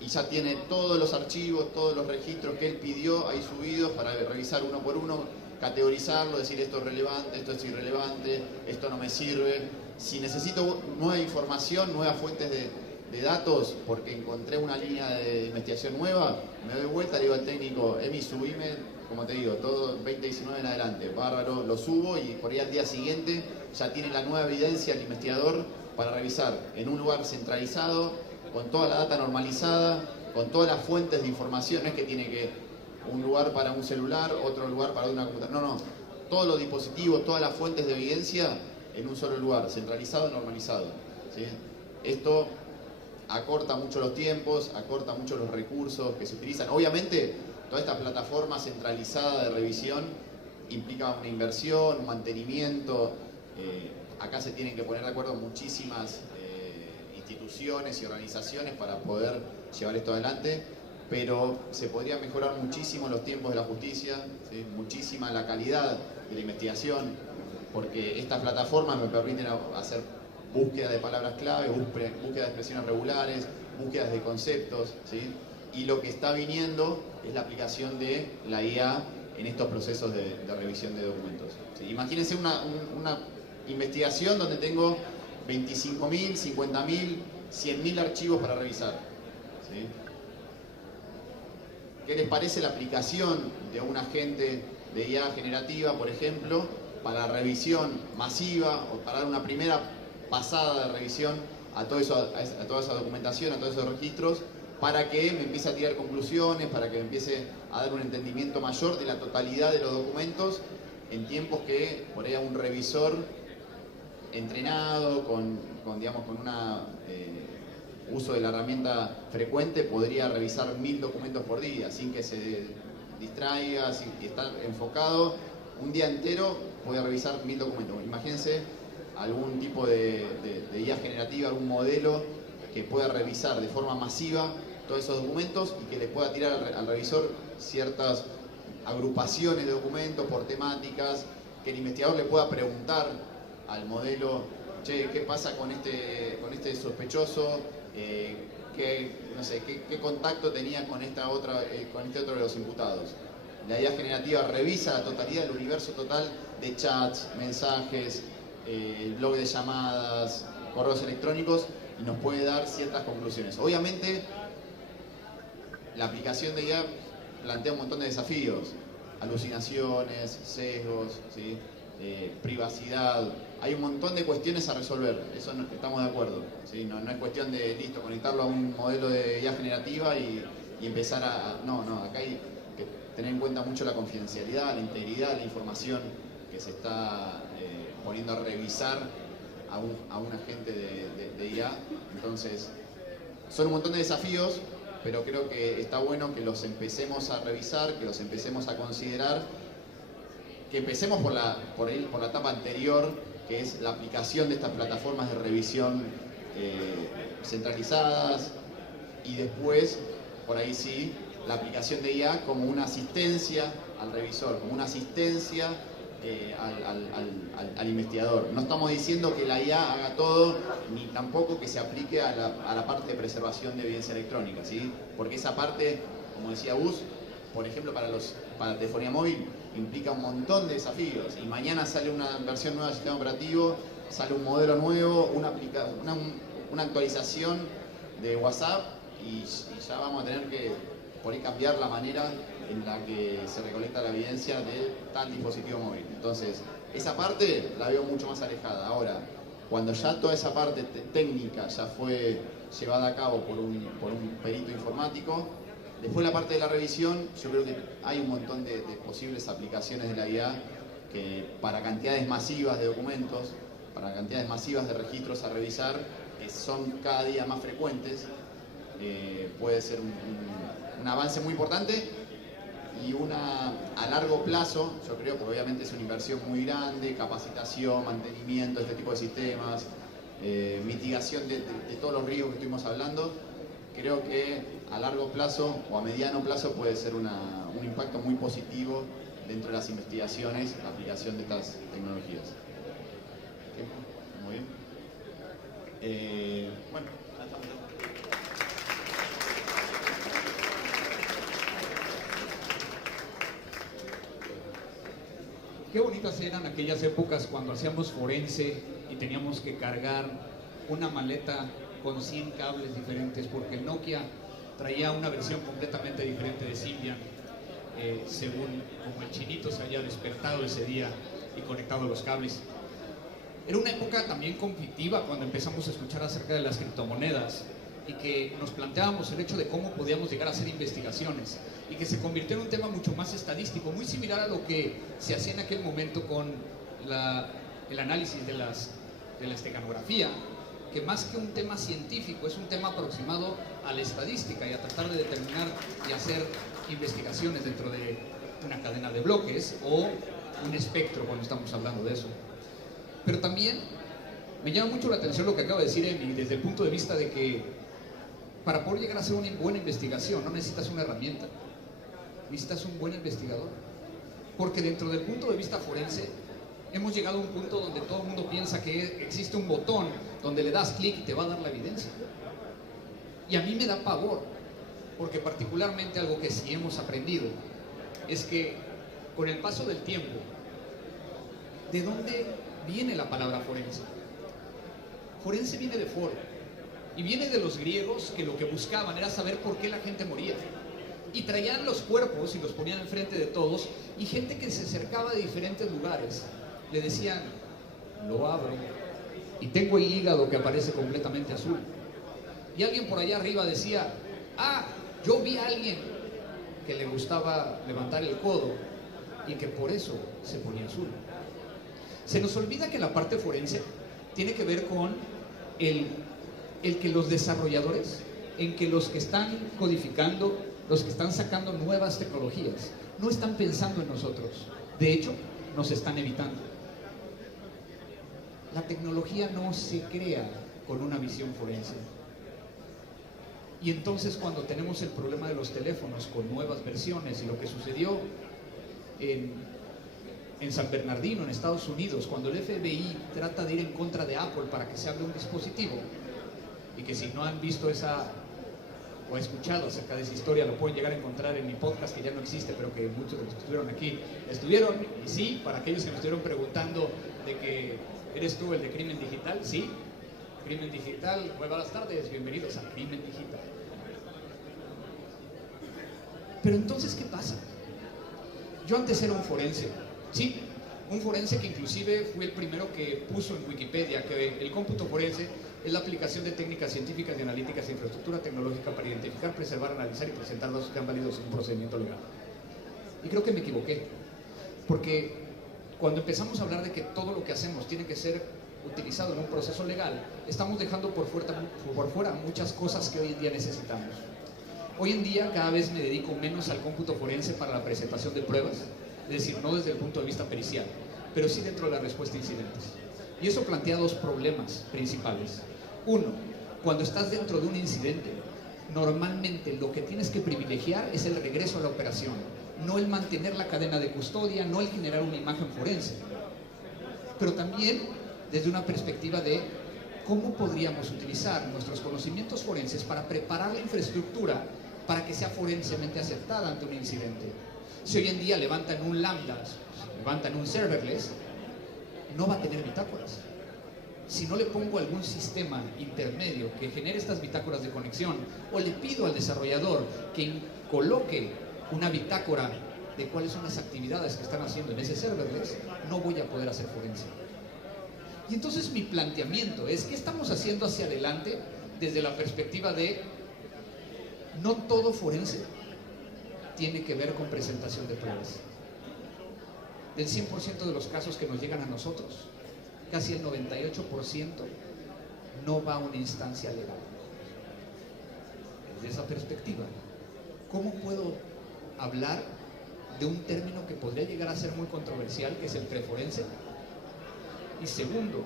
y ya tiene todos los archivos, todos los registros que él pidió ahí subidos para revisar uno por uno, categorizarlo, decir esto es relevante, esto es irrelevante, esto no me sirve. Si necesito nueva información, nuevas fuentes de datos, porque encontré una línea de investigación nueva, me doy vuelta, le digo al técnico, Emi, subime, como te digo, todo 2019 en adelante, bárbaro, lo subo y por ahí al día siguiente ya tiene la nueva evidencia el investigador para revisar en un lugar centralizado, con toda la data normalizada, con todas las fuentes de información. No es que tiene que un lugar para un celular, otro lugar para una computadora, no, todos los dispositivos, todas las fuentes de evidencia en un solo lugar, centralizado y normalizado, ¿sí? Esto acorta mucho los tiempos, acorta mucho los recursos que se utilizan. Obviamente, toda esta plataforma centralizada de revisión implica una inversión, un mantenimiento. Acá se tienen que poner de acuerdo muchísimas instituciones y organizaciones para poder llevar esto adelante, pero se podría mejorar muchísimo los tiempos de la justicia, ¿sí? Muchísima la calidad de la investigación, porque estas plataformas me permiten hacer búsqueda de palabras clave, búsqueda de expresiones regulares, búsquedas de conceptos, ¿sí? Y lo que está viniendo es la aplicación de la IA en estos procesos de revisión de documentos, ¿sí? Imagínense una investigación donde tengo 25.000, 50.000, 100.000 archivos para revisar, ¿sí? ¿Qué les parece la aplicación de un agente de IA generativa, por ejemplo, para revisión masiva o para dar una primera pasada de revisión a toda esa documentación, a todos esos registros, para que me empiece a tirar conclusiones, para que me empiece a dar un entendimiento mayor de la totalidad de los documentos en tiempos que por ahí un revisor entrenado, con uso de la herramienta frecuente, podría revisar 1000 documentos por día, sin que se distraiga, sin estar enfocado. Un día entero puede revisar 1000 documentos. Imagínense algún tipo de IA generativa, algún modelo que pueda revisar de forma masiva todos esos documentos y que le pueda tirar al revisor ciertas agrupaciones de documentos por temáticas, que el investigador le pueda preguntar al modelo, che, ¿qué pasa con este sospechoso? ¿Qué contacto tenía con este otro de los imputados? La IA generativa revisa la totalidad del universo total de chats, mensajes, blog de llamadas, correos electrónicos y nos puede dar ciertas conclusiones. Obviamente, la aplicación de IA plantea un montón de desafíos, alucinaciones, sesgos, ¿sí? Privacidad. Hay un montón de cuestiones a resolver, eso estamos de acuerdo, ¿sí? No es cuestión de, listo, conectarlo a un modelo de IA generativa y empezar No, acá hay que tener en cuenta mucho la confidencialidad, la integridad de la información que se está poniendo a revisar a un agente de IA. Entonces, son un montón de desafíos, pero creo que está bueno que los empecemos a revisar, que los empecemos a considerar, que empecemos por la etapa anterior, que es la aplicación de estas plataformas de revisión centralizadas, y después, por ahí sí, la aplicación de IA como una asistencia al revisor, como una asistencia al investigador. No estamos diciendo que la IA haga todo, ni tampoco que se aplique a la parte de preservación de evidencia electrónica, ¿sí? Porque esa parte, como decía Gus, por ejemplo, para telefonía móvil, implica un montón de desafíos. Y mañana sale una versión nueva del sistema operativo, sale un modelo nuevo, una actualización de WhatsApp, y ya vamos a tener que por ahí cambiar la manera en la que se recolecta la evidencia de tal dispositivo móvil. Entonces, esa parte la veo mucho más alejada. Ahora, cuando ya toda esa parte técnica ya fue llevada a cabo por un perito informático, después la parte de la revisión, yo creo que hay un montón de posibles aplicaciones de la IA que para cantidades masivas de documentos, para cantidades masivas de registros a revisar, que son cada día más frecuentes, puede ser un avance muy importante y a largo plazo, yo creo que obviamente es una inversión muy grande, capacitación, mantenimiento de este tipo de sistemas, mitigación de todos los riesgos que estuvimos hablando. Creo que a largo plazo o a mediano plazo puede ser un impacto muy positivo dentro de las investigaciones, la aplicación de estas tecnologías. Muy bien. Bueno, qué bonitas eran aquellas épocas cuando hacíamos forense y teníamos que cargar una maleta con 100 cables diferentes, porque el Nokia traía una versión completamente diferente de Symbian, según como el chinito se haya despertado ese día y conectado los cables. Era una época también conflictiva cuando empezamos a escuchar acerca de las criptomonedas y que nos planteábamos el hecho de cómo podíamos llegar a hacer investigaciones y que se convirtió en un tema mucho más estadístico, muy similar a lo que se hacía en aquel momento con el análisis de la esteganografía, que más que un tema científico es un tema aproximado a la estadística y a tratar de determinar y hacer investigaciones dentro de una cadena de bloques o un espectro cuando estamos hablando de eso. Pero también me llama mucho la atención lo que acaba de decir Emi, desde el punto de vista de que para poder llegar a hacer una buena investigación no necesitas una herramienta, necesitas un buen investigador. Porque dentro del punto de vista forense hemos llegado a un punto donde todo el mundo piensa que existe un botón donde le das clic y te va a dar la evidencia. Y a mí me da pavor, porque particularmente algo que sí hemos aprendido es que con el paso del tiempo, ¿de dónde viene la palabra forense? Forense viene de foro, y viene de los griegos, que lo que buscaban era saber por qué la gente moría. Y traían los cuerpos y los ponían enfrente de todos, y gente que se acercaba de diferentes lugares le decían: lo abro y tengo el hígado que aparece completamente azul. Y alguien por allá arriba decía: ah, yo vi a alguien que le gustaba levantar el codo y que por eso se ponía azul. Se nos olvida que la parte forense tiene que ver con el que los desarrolladores, en que los que están codificando, los que están sacando nuevas tecnologías, no están pensando en nosotros. De hecho, nos están evitando. La tecnología no se crea con una visión forense. Y entonces cuando tenemos el problema de los teléfonos con nuevas versiones y lo que sucedió en San Bernardino, en Estados Unidos, cuando el FBI trata de ir en contra de Apple para que se abra un dispositivo, y que si no han visto o escuchado acerca de esa historia, lo pueden llegar a encontrar en mi podcast, que ya no existe, pero que muchos de los que estuvieron aquí estuvieron. Y sí, para aquellos que me estuvieron preguntando de que ¿eres tú el de Crimen Digital? Sí, Crimen Digital. Muy buenas tardes, bienvenidos a Crimen Digital. Pero entonces, ¿qué pasa? Yo antes era un forense, sí, un forense que inclusive fue el primero que puso en Wikipedia que el cómputo forense es la aplicación de técnicas científicas y analíticas de infraestructura tecnológica para identificar, preservar, analizar y presentar datos que sean válidos en un procedimiento legal. Y creo que me equivoqué, porque cuando empezamos a hablar de que todo lo que hacemos tiene que ser utilizado en un proceso legal, estamos dejando por fuera muchas cosas que hoy en día necesitamos. Hoy en día cada vez me dedico menos al cómputo forense para la presentación de pruebas, es decir, no desde el punto de vista pericial, pero sí dentro de la respuesta a incidentes. Y eso plantea dos problemas principales. Uno, cuando estás dentro de un incidente, normalmente lo que tienes que privilegiar es el regreso a la operación, no el mantener la cadena de custodia, no el generar una imagen forense. Pero también desde una perspectiva de cómo podríamos utilizar nuestros conocimientos forenses para preparar la infraestructura para que sea forensemente aceptada ante un incidente. Si hoy en día levantan un Lambda, levantan un serverless, no va a tener bitácoras. Si no le pongo algún sistema intermedio que genere estas bitácoras de conexión, o le pido al desarrollador que coloque una bitácora de cuáles son las actividades que están haciendo en ese serverless, no voy a poder hacer forense. Y entonces mi planteamiento es: ¿qué estamos haciendo hacia adelante desde la perspectiva de no todo forense tiene que ver con presentación de pruebas? Del 100% de los casos que nos llegan a nosotros, casi el 98% no va a una instancia legal. desde esa perspectiva, ¿cómo puedo hablar de un término que podría llegar a ser muy controversial, que es el preforense? Y segundo,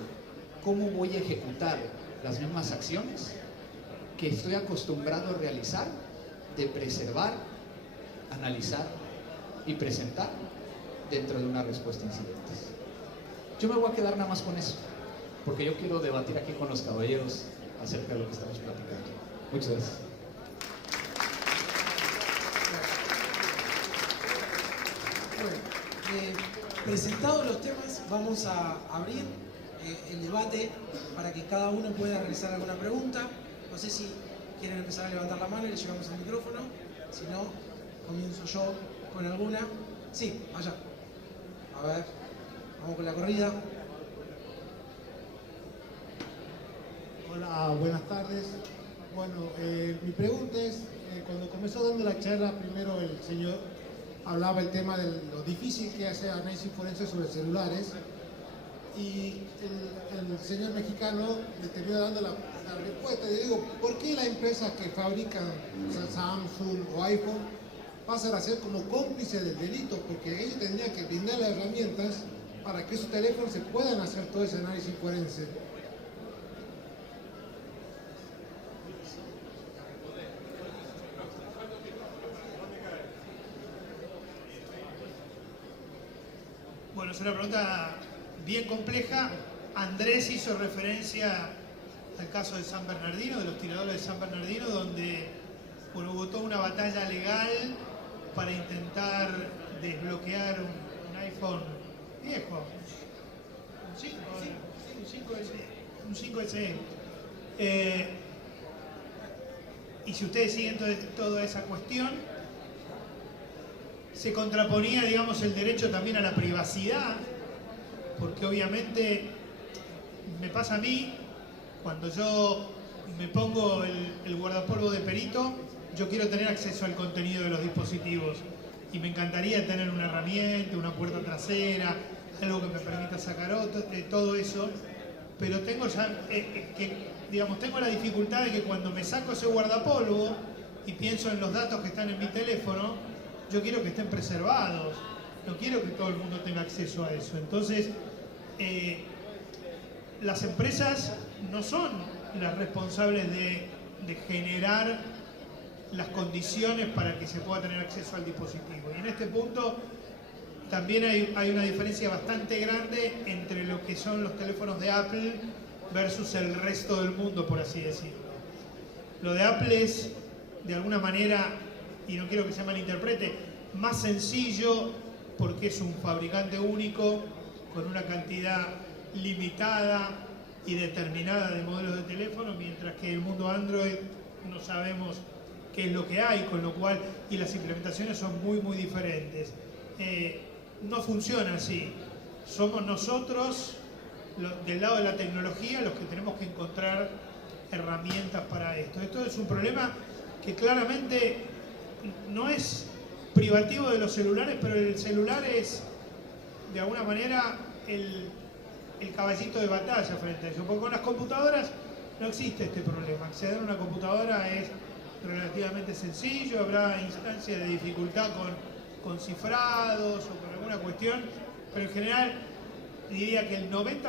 ¿cómo voy a ejecutar las mismas acciones que estoy acostumbrado a realizar de preservar, analizar y presentar dentro de una respuesta a incidentes? Yo me voy a quedar nada más con eso, porque yo quiero debatir aquí con los caballeros acerca de lo que estamos platicando. Muchas gracias. Bueno, presentados los temas, vamos a abrir el debate para que cada uno pueda realizar alguna pregunta. No sé si quieren empezar a levantar la mano y le llevamos el micrófono. Si no, comienzo yo con alguna. Sí, allá. A ver, vamos con la corrida. Hola, buenas tardes. Bueno, mi pregunta es, cuando comenzó dando la charla, primero el señor hablaba el tema de lo difícil que hace análisis forense sobre celulares, y el señor mexicano le terminó dando la respuesta. Yo digo, ¿por qué las empresas que fabrican Samsung o iPhone pasan a ser como cómplices del delito? Porque ellos tendrían que brindar las herramientas para que esos teléfonos se puedan hacer todo ese análisis forense. Bueno, es una pregunta bien compleja. Andrés hizo referencia al caso de San Bernardino, de los tiradores de San Bernardino, donde hubo toda una batalla legal para intentar desbloquear un iPhone viejo, un 5 SE. Y si ustedes siguen toda esa cuestión, se contraponía, digamos, el derecho también a la privacidad, porque obviamente me pasa a mí, cuando yo me pongo el guardapolvo de perito, yo quiero tener acceso al contenido de los dispositivos y me encantaría tener una herramienta, una puerta trasera, algo que me permita sacar todo eso, pero tengo ya, tengo la dificultad de que cuando me saco ese guardapolvo y pienso en los datos que están en mi teléfono, yo quiero que estén preservados, no quiero que todo el mundo tenga acceso a eso. Entonces, las empresas no son las responsables de generar las condiciones para que se pueda tener acceso al dispositivo. Y en este punto también hay una diferencia bastante grande entre lo que son los teléfonos de Apple versus el resto del mundo, por así decirlo. Lo de Apple es, de alguna manera, y no quiero que se malinterprete, más sencillo porque es un fabricante único con una cantidad limitada y determinada de modelos de teléfono, mientras que el mundo Android no sabemos qué es lo que hay, con lo cual, y las implementaciones son muy, muy diferentes. No funciona así. Somos nosotros, del lado de la tecnología, los que tenemos que encontrar herramientas para esto. Esto es un problema que claramente no es privativo de los celulares, pero el celular es, de alguna manera, el caballito de batalla frente a eso. Porque con las computadoras no existe este problema. Acceder a una computadora es relativamente sencillo, habrá instancias de dificultad con cifrados o con alguna cuestión, pero en general diría que el 90%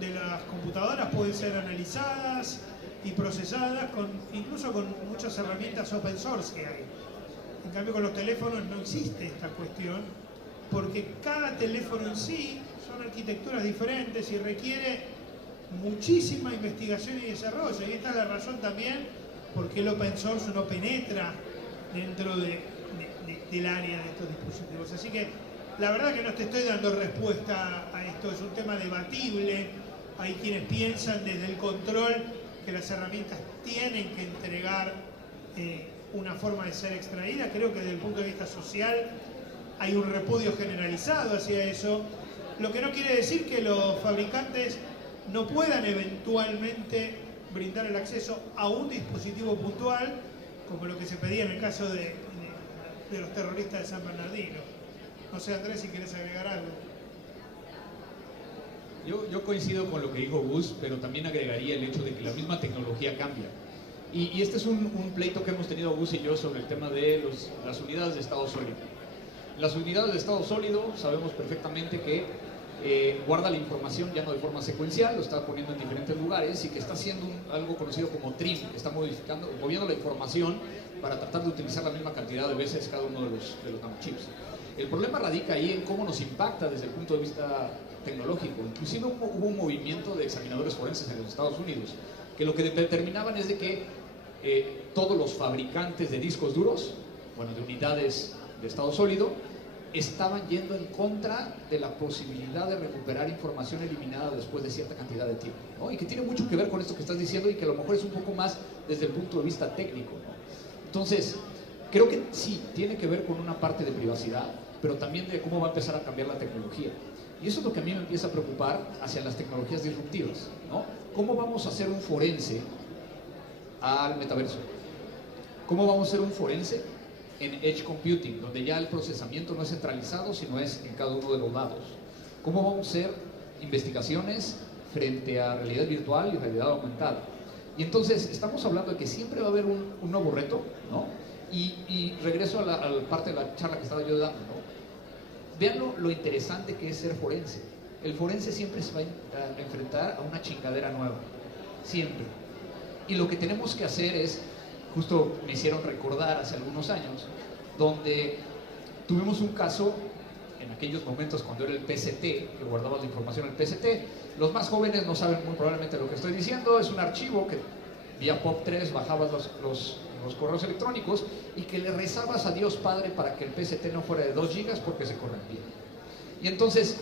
de las computadoras pueden ser analizadas y procesadas incluso con muchas herramientas open source que hay. En cambio, con los teléfonos no existe esta cuestión, porque cada teléfono en sí son arquitecturas diferentes y requiere muchísima investigación y desarrollo. Y esta es la razón también por qué el open source no penetra dentro del área de estos dispositivos. Así que la verdad que no te estoy dando respuesta a esto, es un tema debatible. Hay quienes piensan desde el control que las herramientas tienen que entregar una forma de ser extraída. Creo que desde el punto de vista social hay un repudio generalizado hacia eso, lo que no quiere decir que los fabricantes no puedan eventualmente brindar el acceso a un dispositivo puntual, como lo que se pedía en el caso de los terroristas de San Bernardino. No sé, Andrés, si quieres agregar algo. Yo coincido con lo que dijo Gus, pero también agregaría el hecho de que la misma tecnología cambia. Y este es un pleito que hemos tenido Gus y yo sobre el tema de las unidades de estado sólido. Las unidades de estado sólido sabemos perfectamente que guarda la información ya no de forma secuencial, lo está poniendo en diferentes lugares y que está haciendo algo conocido como trim, que está moviendo la información para tratar de utilizar la misma cantidad de veces cada uno de los nanochips. El problema radica ahí en cómo nos impacta desde el punto de vista tecnológico. Inclusive hubo un movimiento de examinadores forenses en los Estados Unidos que lo que determinaban es de que todos los fabricantes de discos duros, bueno, de unidades de estado sólido, estaban yendo en contra de la posibilidad de recuperar información eliminada después de cierta cantidad de tiempo, ¿no? Y que tiene mucho que ver con esto que estás diciendo y que a lo mejor es un poco más desde el punto de vista técnico, ¿no? Entonces, creo que sí, tiene que ver con una parte de privacidad, pero también de cómo va a empezar a cambiar la tecnología. Y eso es lo que a mí me empieza a preocupar hacia las tecnologías disruptivas, ¿no? ¿Cómo vamos a hacer un forense al metaverso? ¿Cómo vamos a hacer un forense en Edge Computing, donde ya el procesamiento no es centralizado, sino es en cada uno de los lados? ¿Cómo vamos a hacer investigaciones frente a realidad virtual y realidad aumentada? Y entonces estamos hablando de que siempre va a haber un nuevo reto, ¿no? Y regreso a la parte de la charla que estaba yo dando, ¿no? Vean lo interesante que es ser forense. El forense siempre se va a enfrentar a una chingadera nueva, siempre. Y lo que tenemos que hacer es, justo me hicieron recordar hace algunos años, donde tuvimos un caso en aquellos momentos cuando era el PCT, que guardaba la información en el PCT. Los más jóvenes no saben muy probablemente lo que estoy diciendo. Es un archivo que vía POP3 bajabas los correos electrónicos y que le rezabas a Dios Padre para que el PCT no fuera de 2 gigas porque se corrompía. Y entonces,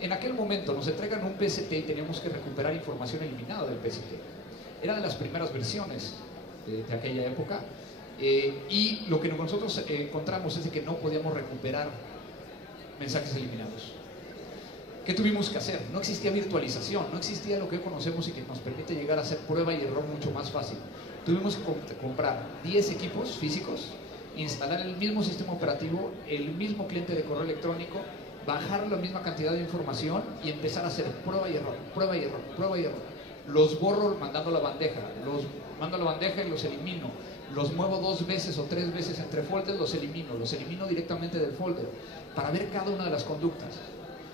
en aquel momento nos entregan un PCT y teníamos que recuperar información eliminada del PCT. Era de las primeras versiones de aquella época, y lo que nosotros encontramos es de que no podíamos recuperar mensajes eliminados. ¿Qué tuvimos que hacer? No existía virtualización, no existía lo que hoy conocemos y que nos permite llegar a hacer prueba y error mucho más fácil. Tuvimos que comprar 10 equipos físicos, instalar el mismo sistema operativo, el mismo cliente de correo electrónico, bajar la misma cantidad de información y empezar a hacer prueba y error, prueba y error, prueba y error. Los borro mandando a la bandeja, los mando a la bandeja y los elimino. Los muevo 2 veces o 3 veces entre folders, los elimino directamente del folder para ver cada una de las conductas.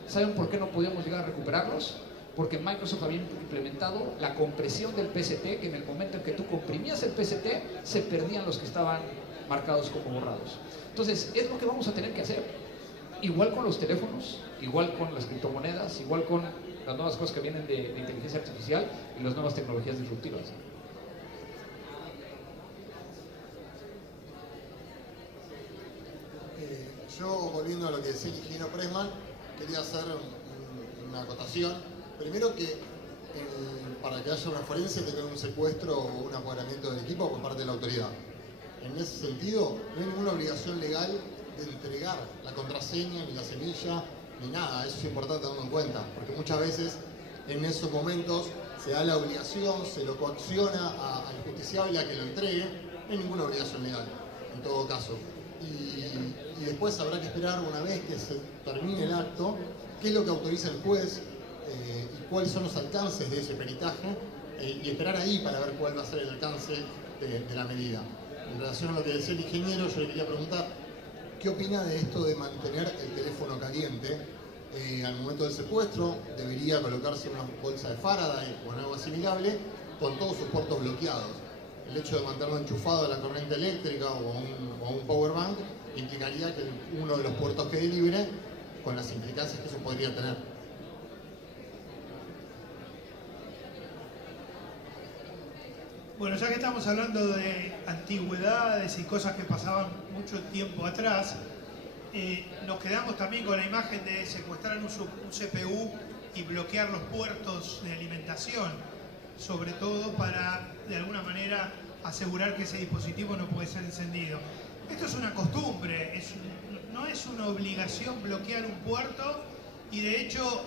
¿Saben por qué no podíamos llegar a recuperarlos? Porque Microsoft había implementado la compresión del PCT, que en el momento en que tú comprimías el PCT, se perdían los que estaban marcados como borrados. Entonces, es lo que vamos a tener que hacer. Igual con los teléfonos, igual con las criptomonedas, igual con las nuevas cosas que vienen de inteligencia artificial y las nuevas tecnologías disruptivas. Yo, volviendo a lo que decía el ingeniero Pressman, quería hacer una acotación. Primero que para que haya una forense tenga un secuestro o un apoderamiento del equipo por parte de la autoridad. En ese sentido, no hay ninguna obligación legal de entregar la contraseña, ni la semilla, ni nada. Eso es importante tenerlo en cuenta, porque muchas veces en esos momentos se da la obligación, se lo coacciona al justiciable a que lo entregue. No hay ninguna obligación legal, en todo caso. Y después habrá que esperar, una vez que se termine el acto, qué es lo que autoriza el juez y cuáles son los alcances de ese peritaje, y esperar ahí para ver cuál va a ser el alcance de la medida. En relación a lo que decía el ingeniero, yo le quería preguntar ¿qué opina de esto de mantener el teléfono caliente? Al momento del secuestro debería colocarse una bolsa de Faraday o en algo asimilable con todos sus puertos bloqueados. El hecho de mantenerlo enchufado a la corriente eléctrica o a un power bank implicaría que uno de los puertos quede libre, con las implicancias que eso podría tener. Bueno, ya que estamos hablando de antigüedades y cosas que pasaban mucho tiempo atrás, nos quedamos también con la imagen de secuestrar un CPU y bloquear los puertos de alimentación, sobre todo para, de alguna manera, asegurar que ese dispositivo no puede ser encendido. Esto es una costumbre, no es una obligación bloquear un puerto, y de hecho,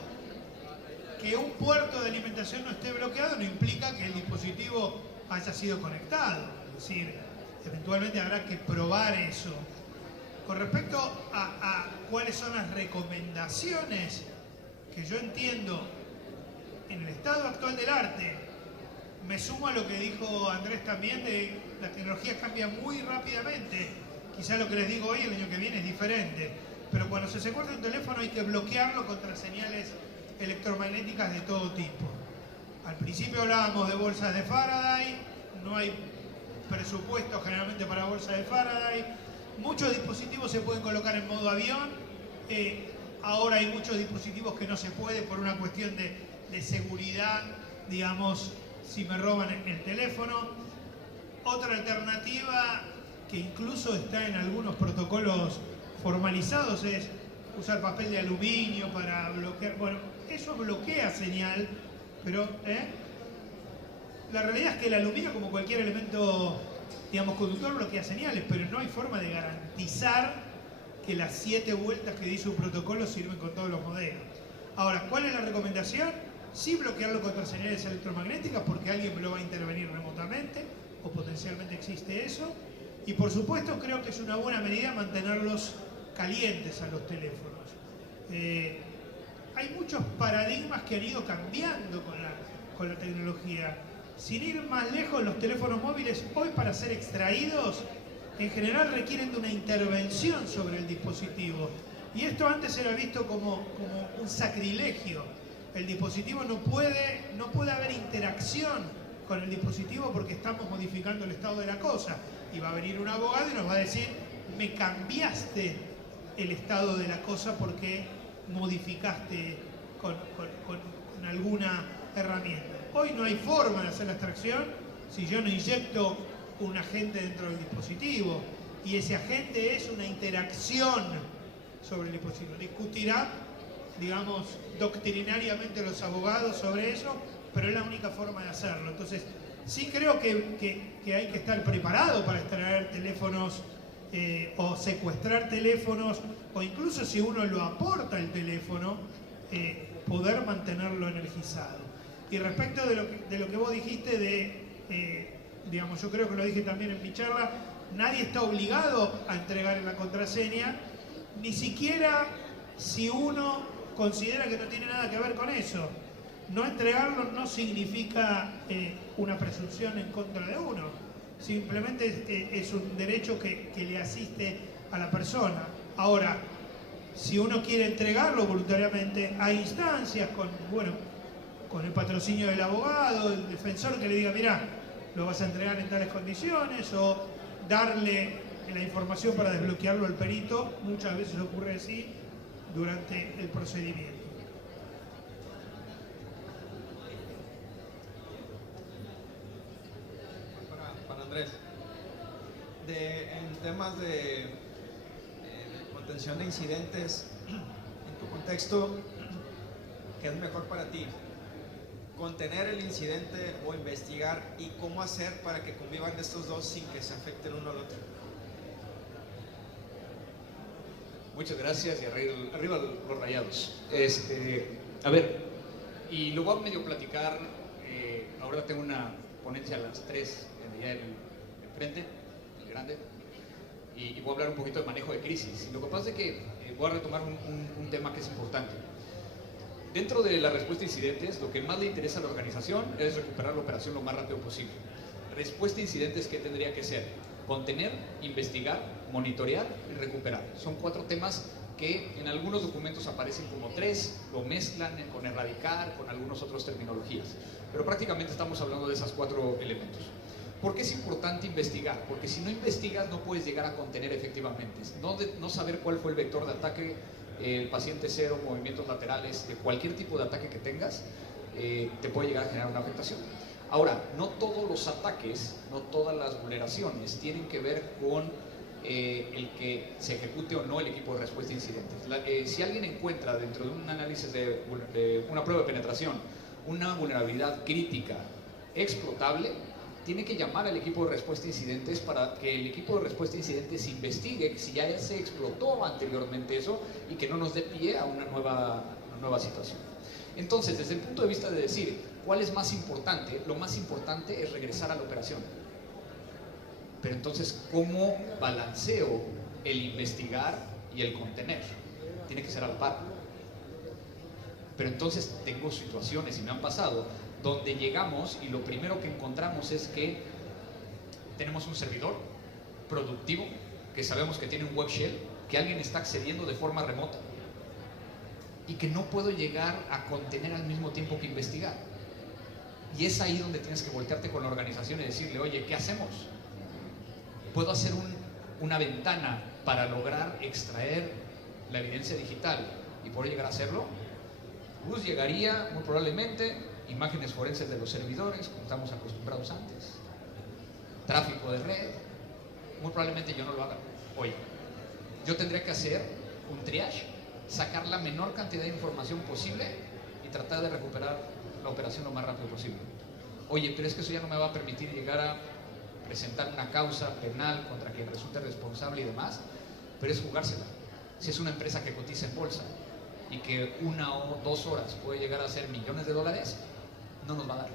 que un puerto de alimentación no esté bloqueado no implica que el dispositivo haya sido conectado. Es decir, eventualmente habrá que probar eso. Con respecto a cuáles son las recomendaciones que yo entiendo en el estado actual del arte me sumo a lo que dijo Andrés también, de la tecnología cambia muy rápidamente. Quizá lo que les digo hoy, el año que viene es diferente. Pero cuando se secuestra un teléfono hay que bloquearlo contra señales electromagnéticas de todo tipo. Al principio hablábamos de bolsas de Faraday, no hay presupuesto generalmente para bolsas de Faraday. Muchos dispositivos se pueden colocar en modo avión. Ahora hay muchos dispositivos que no se puede por una cuestión de seguridad, digamos, si me roban el teléfono. Otra alternativa que incluso está en algunos protocolos formalizados es usar papel de aluminio para bloquear. Bueno, eso bloquea señal, pero la realidad es que el aluminio, como cualquier elemento, digamos, conductor, bloquea señales, pero no hay forma de garantizar que las 7 vueltas que dice un protocolo sirven con todos los modelos. Ahora, ¿cuál es la recomendación? Sí bloquearlo contra señales electromagnéticas porque alguien me lo va a intervenir remotamente o potencialmente existe eso. Y por supuesto creo que es una buena medida mantenerlos calientes a los teléfonos. Hay muchos paradigmas que han ido cambiando con la tecnología. Sin ir más lejos, los teléfonos móviles hoy para ser extraídos en general requieren de una intervención sobre el dispositivo. Y esto antes era visto como un sacrilegio. El dispositivo no puede haber interacción con el dispositivo porque estamos modificando el estado de la cosa. Y va a venir un abogado y nos va a decir, me cambiaste el estado de la cosa porque modificaste con alguna herramienta. Hoy no hay forma de hacer la extracción si yo no inyecto un agente dentro del dispositivo. Y ese agente es una interacción sobre el dispositivo. Discutirán, digamos, doctrinariamente los abogados sobre eso, pero es la única forma de hacerlo. Entonces, sí creo que hay que estar preparado para extraer teléfonos o secuestrar teléfonos, o incluso si uno lo aporta el teléfono, poder mantenerlo energizado. Y respecto de lo que vos dijiste digamos, yo creo que lo dije también en mi charla, nadie está obligado a entregar la contraseña, ni siquiera si uno considera que no tiene nada que ver con eso. No entregarlo no significa una presunción en contra de uno, simplemente es un derecho que le asiste a la persona. Ahora, si uno quiere entregarlo voluntariamente, hay instancias con el patrocinio del abogado, el defensor que le diga, mirá, lo vas a entregar en tales condiciones, o darle la información para desbloquearlo al perito. Muchas veces ocurre así durante el procedimiento. Para Andrés, en temas de contención de incidentes, en tu contexto, ¿qué es mejor para ti? ¿Contener el incidente o investigar? ¿Y cómo hacer para que convivan estos dos sin que se afecten uno al otro? Muchas gracias y arriba los Rayados. A ver, y lo voy a medio platicar. Ahora tengo una ponencia a las 3 allá en el frente, el grande, y voy a hablar un poquito de manejo de crisis. Y lo que pasa es que voy a retomar un tema que es importante. Dentro de la respuesta a incidentes, lo que más le interesa a la organización es recuperar la operación lo más rápido posible. Respuesta a incidentes, ¿qué tendría que ser? Contener, investigar, monitorear y recuperar. Son 4 temas que en algunos documentos aparecen como 3, lo mezclan con erradicar, con algunas otras terminologías. Pero prácticamente estamos hablando de esas 4 elementos. ¿Por qué es importante investigar? Porque si no investigas no puedes llegar a contener efectivamente. No saber cuál fue el vector de ataque, el paciente cero, movimientos laterales, de cualquier tipo de ataque que tengas, te puede llegar a generar una afectación. Ahora, no todos los ataques, no todas las vulneraciones tienen que ver con el que se ejecute o no el equipo de respuesta a incidentes. Si alguien encuentra dentro de un análisis de una prueba de penetración una vulnerabilidad crítica explotable, tiene que llamar al equipo de respuesta a incidentes para que el equipo de respuesta a incidentes investigue si ya se explotó anteriormente eso y que no nos dé pie a una nueva situación. Entonces, desde el punto de vista de decir cuál es más importante, lo más importante es regresar a la operación. Pero entonces, ¿cómo balanceo el investigar y el contener? Tiene que ser al par. Pero entonces tengo situaciones, y me han pasado, donde llegamos y lo primero que encontramos es que tenemos un servidor productivo que sabemos que tiene un web shell, que alguien está accediendo de forma remota y que no puedo llegar a contener al mismo tiempo que investigar. Y es ahí donde tienes que voltearte con la organización y decirle, oye, ¿qué hacemos? ¿Puedo hacer una ventana para lograr extraer la evidencia digital y poder llegar a hacerlo? Pues llegaría muy probablemente imágenes forenses de los servidores, como estamos acostumbrados antes, tráfico de red. Muy probablemente yo no lo haga hoy. Yo tendría que hacer un triage, sacar la menor cantidad de información posible y tratar de recuperar la operación lo más rápido posible. Oye, pero es que eso ya no me va a permitir llegar a presentar una causa penal contra quien resulte responsable y demás, pero es jugársela. Si es una empresa que cotiza en bolsa y que 1 o 2 horas puede llegar a hacer millones de dólares, no nos va a dar.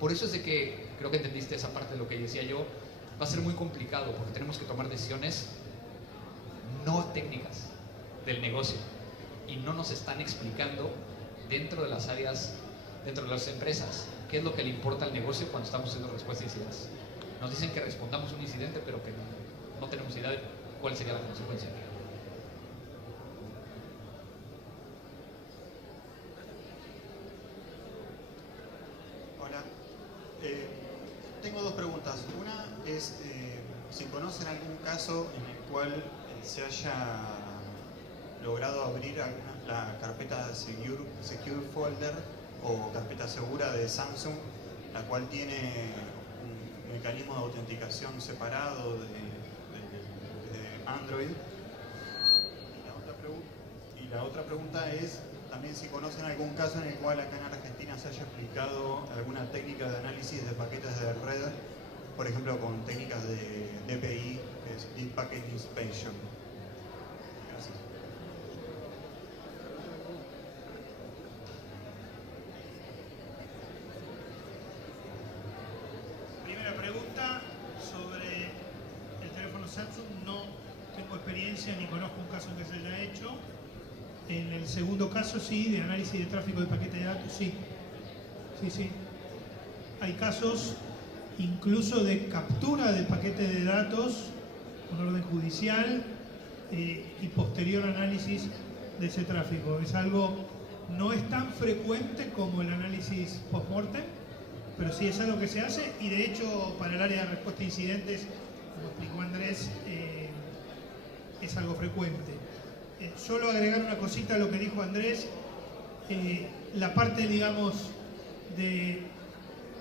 Por eso es de que, creo que entendiste esa parte de lo que decía yo, va a ser muy complicado porque tenemos que tomar decisiones no técnicas del negocio y no nos están explicando dentro de las áreas, dentro de las empresas, qué es lo que le importa al negocio cuando estamos haciendo respuesta a incidentes. Nos dicen que respondamos un incidente, pero que no tenemos idea de cuál sería la consecuencia. Hola. Tengo 2 preguntas. Una es si conocen algún caso en el cual se haya logrado abrir la carpeta Secure Folder o carpeta segura de Samsung, la cual tiene un mecanismo de autenticación separado de Android. Y la otra pregunta es también si conocen algún caso en el cual acá en Argentina se haya aplicado alguna técnica de análisis de paquetes de red, por ejemplo con técnicas de DPI, que es Deep Packet Inspection. Gracias. Primera pregunta sobre el teléfono Samsung. No tengo experiencia ni conozco un caso que se haya hecho. En el segundo caso sí, de análisis de tráfico de paquetes de datos, sí. Sí. Hay casos incluso de captura de paquetes de datos con orden judicial y posterior análisis de ese tráfico. Es algo, no es tan frecuente como el análisis post-mortem, pero sí es algo que se hace y de hecho para el área de respuesta a incidentes, como explicó Andrés, es algo frecuente. Solo agregar una cosita a lo que dijo Andrés, la parte, digamos, de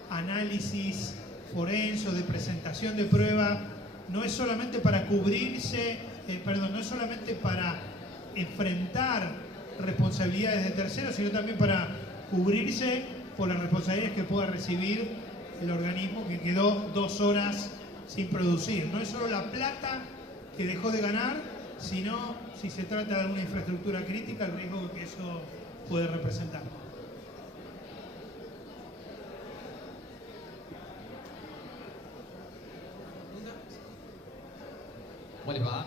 análisis forense, de presentación de prueba, no es solamente para cubrirse, no es solamente para enfrentar responsabilidades de terceros, sino también para cubrirse por las responsabilidades que pueda recibir el organismo que quedó 2 horas sin producir. No es solo la plata que dejó de ganar, sino si se trata de alguna infraestructura crítica, el riesgo que eso puede representar. ¿Cómo les va?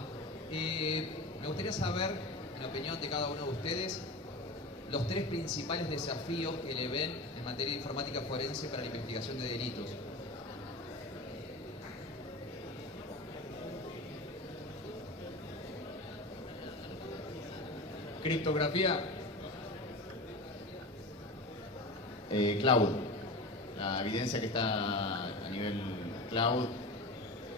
Me gustaría saber, en la opinión de cada uno de ustedes, los 3 principales desafíos que le ven en materia de informática forense para la investigación de delitos. Criptografía. Cloud. La evidencia que está a nivel cloud,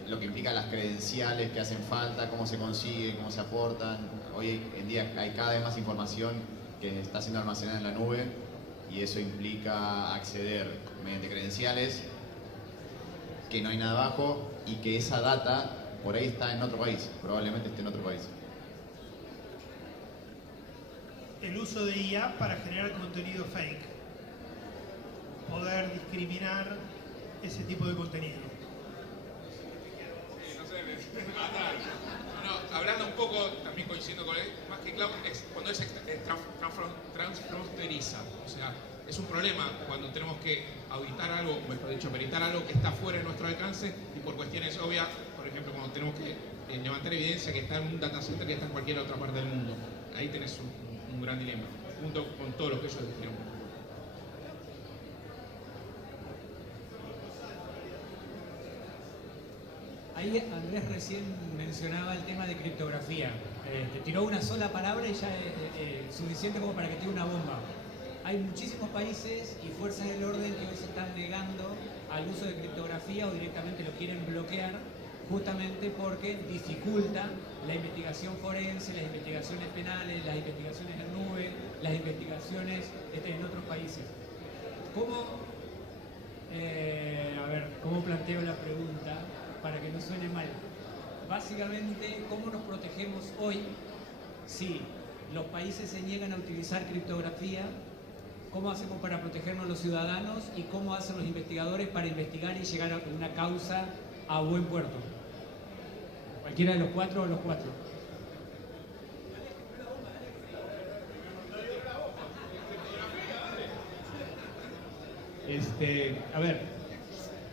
lo que implica las credenciales que hacen falta, cómo se consigue, cómo se aportan. Hoy en día hay cada vez más información que está siendo almacenada en la nube y eso implica acceder mediante credenciales, que no hay nada abajo y que esa data por ahí está en otro país, probablemente esté en otro país. El uso de IA para generar contenido fake. Poder discriminar ese tipo de contenido. Hablando un poco, también coincidiendo con él, más que cloud, es cuando es transfronteriza. O sea, es un problema cuando tenemos que auditar algo, mejor dicho, peritar algo que está fuera de nuestro alcance y por cuestiones obvias, por ejemplo, cuando tenemos que levantar evidencia que está en un data center que está en cualquier otra parte del mundo. Ahí tenés un gran dilema, junto con todos los que ellos describieron. Ahí Andrés recién mencionaba el tema de criptografía. Tiró una sola palabra y ya es suficiente como para que tire una bomba. Hay muchísimos países y fuerzas del orden que hoy se están negando al uso de criptografía o directamente lo quieren bloquear, justamente porque dificulta la investigación forense, las investigaciones penales, las investigaciones en nube, las investigaciones en otros países. ¿Cómo planteo la pregunta para que no suene mal? Básicamente, ¿cómo nos protegemos hoy si los países se niegan a utilizar criptografía? ¿Cómo hacemos para protegernos los ciudadanos? ¿Y cómo hacen los investigadores para investigar y llegar a una causa a buen puerto? Cualquiera de los cuatro o los cuatro.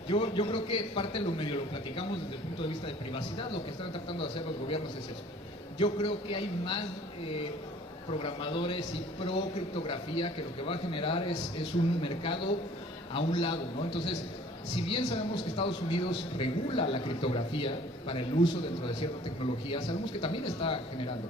Yo creo que parte de lo medio lo platicamos desde el punto de vista de privacidad. Lo que están tratando de hacer los gobiernos es eso. Yo creo que hay más programadores y pro criptografía que lo que va a generar es un mercado a un lado, ¿no? Entonces, si bien sabemos que Estados Unidos regula la criptografía para el uso dentro de cierta tecnología, sabemos que también está generando.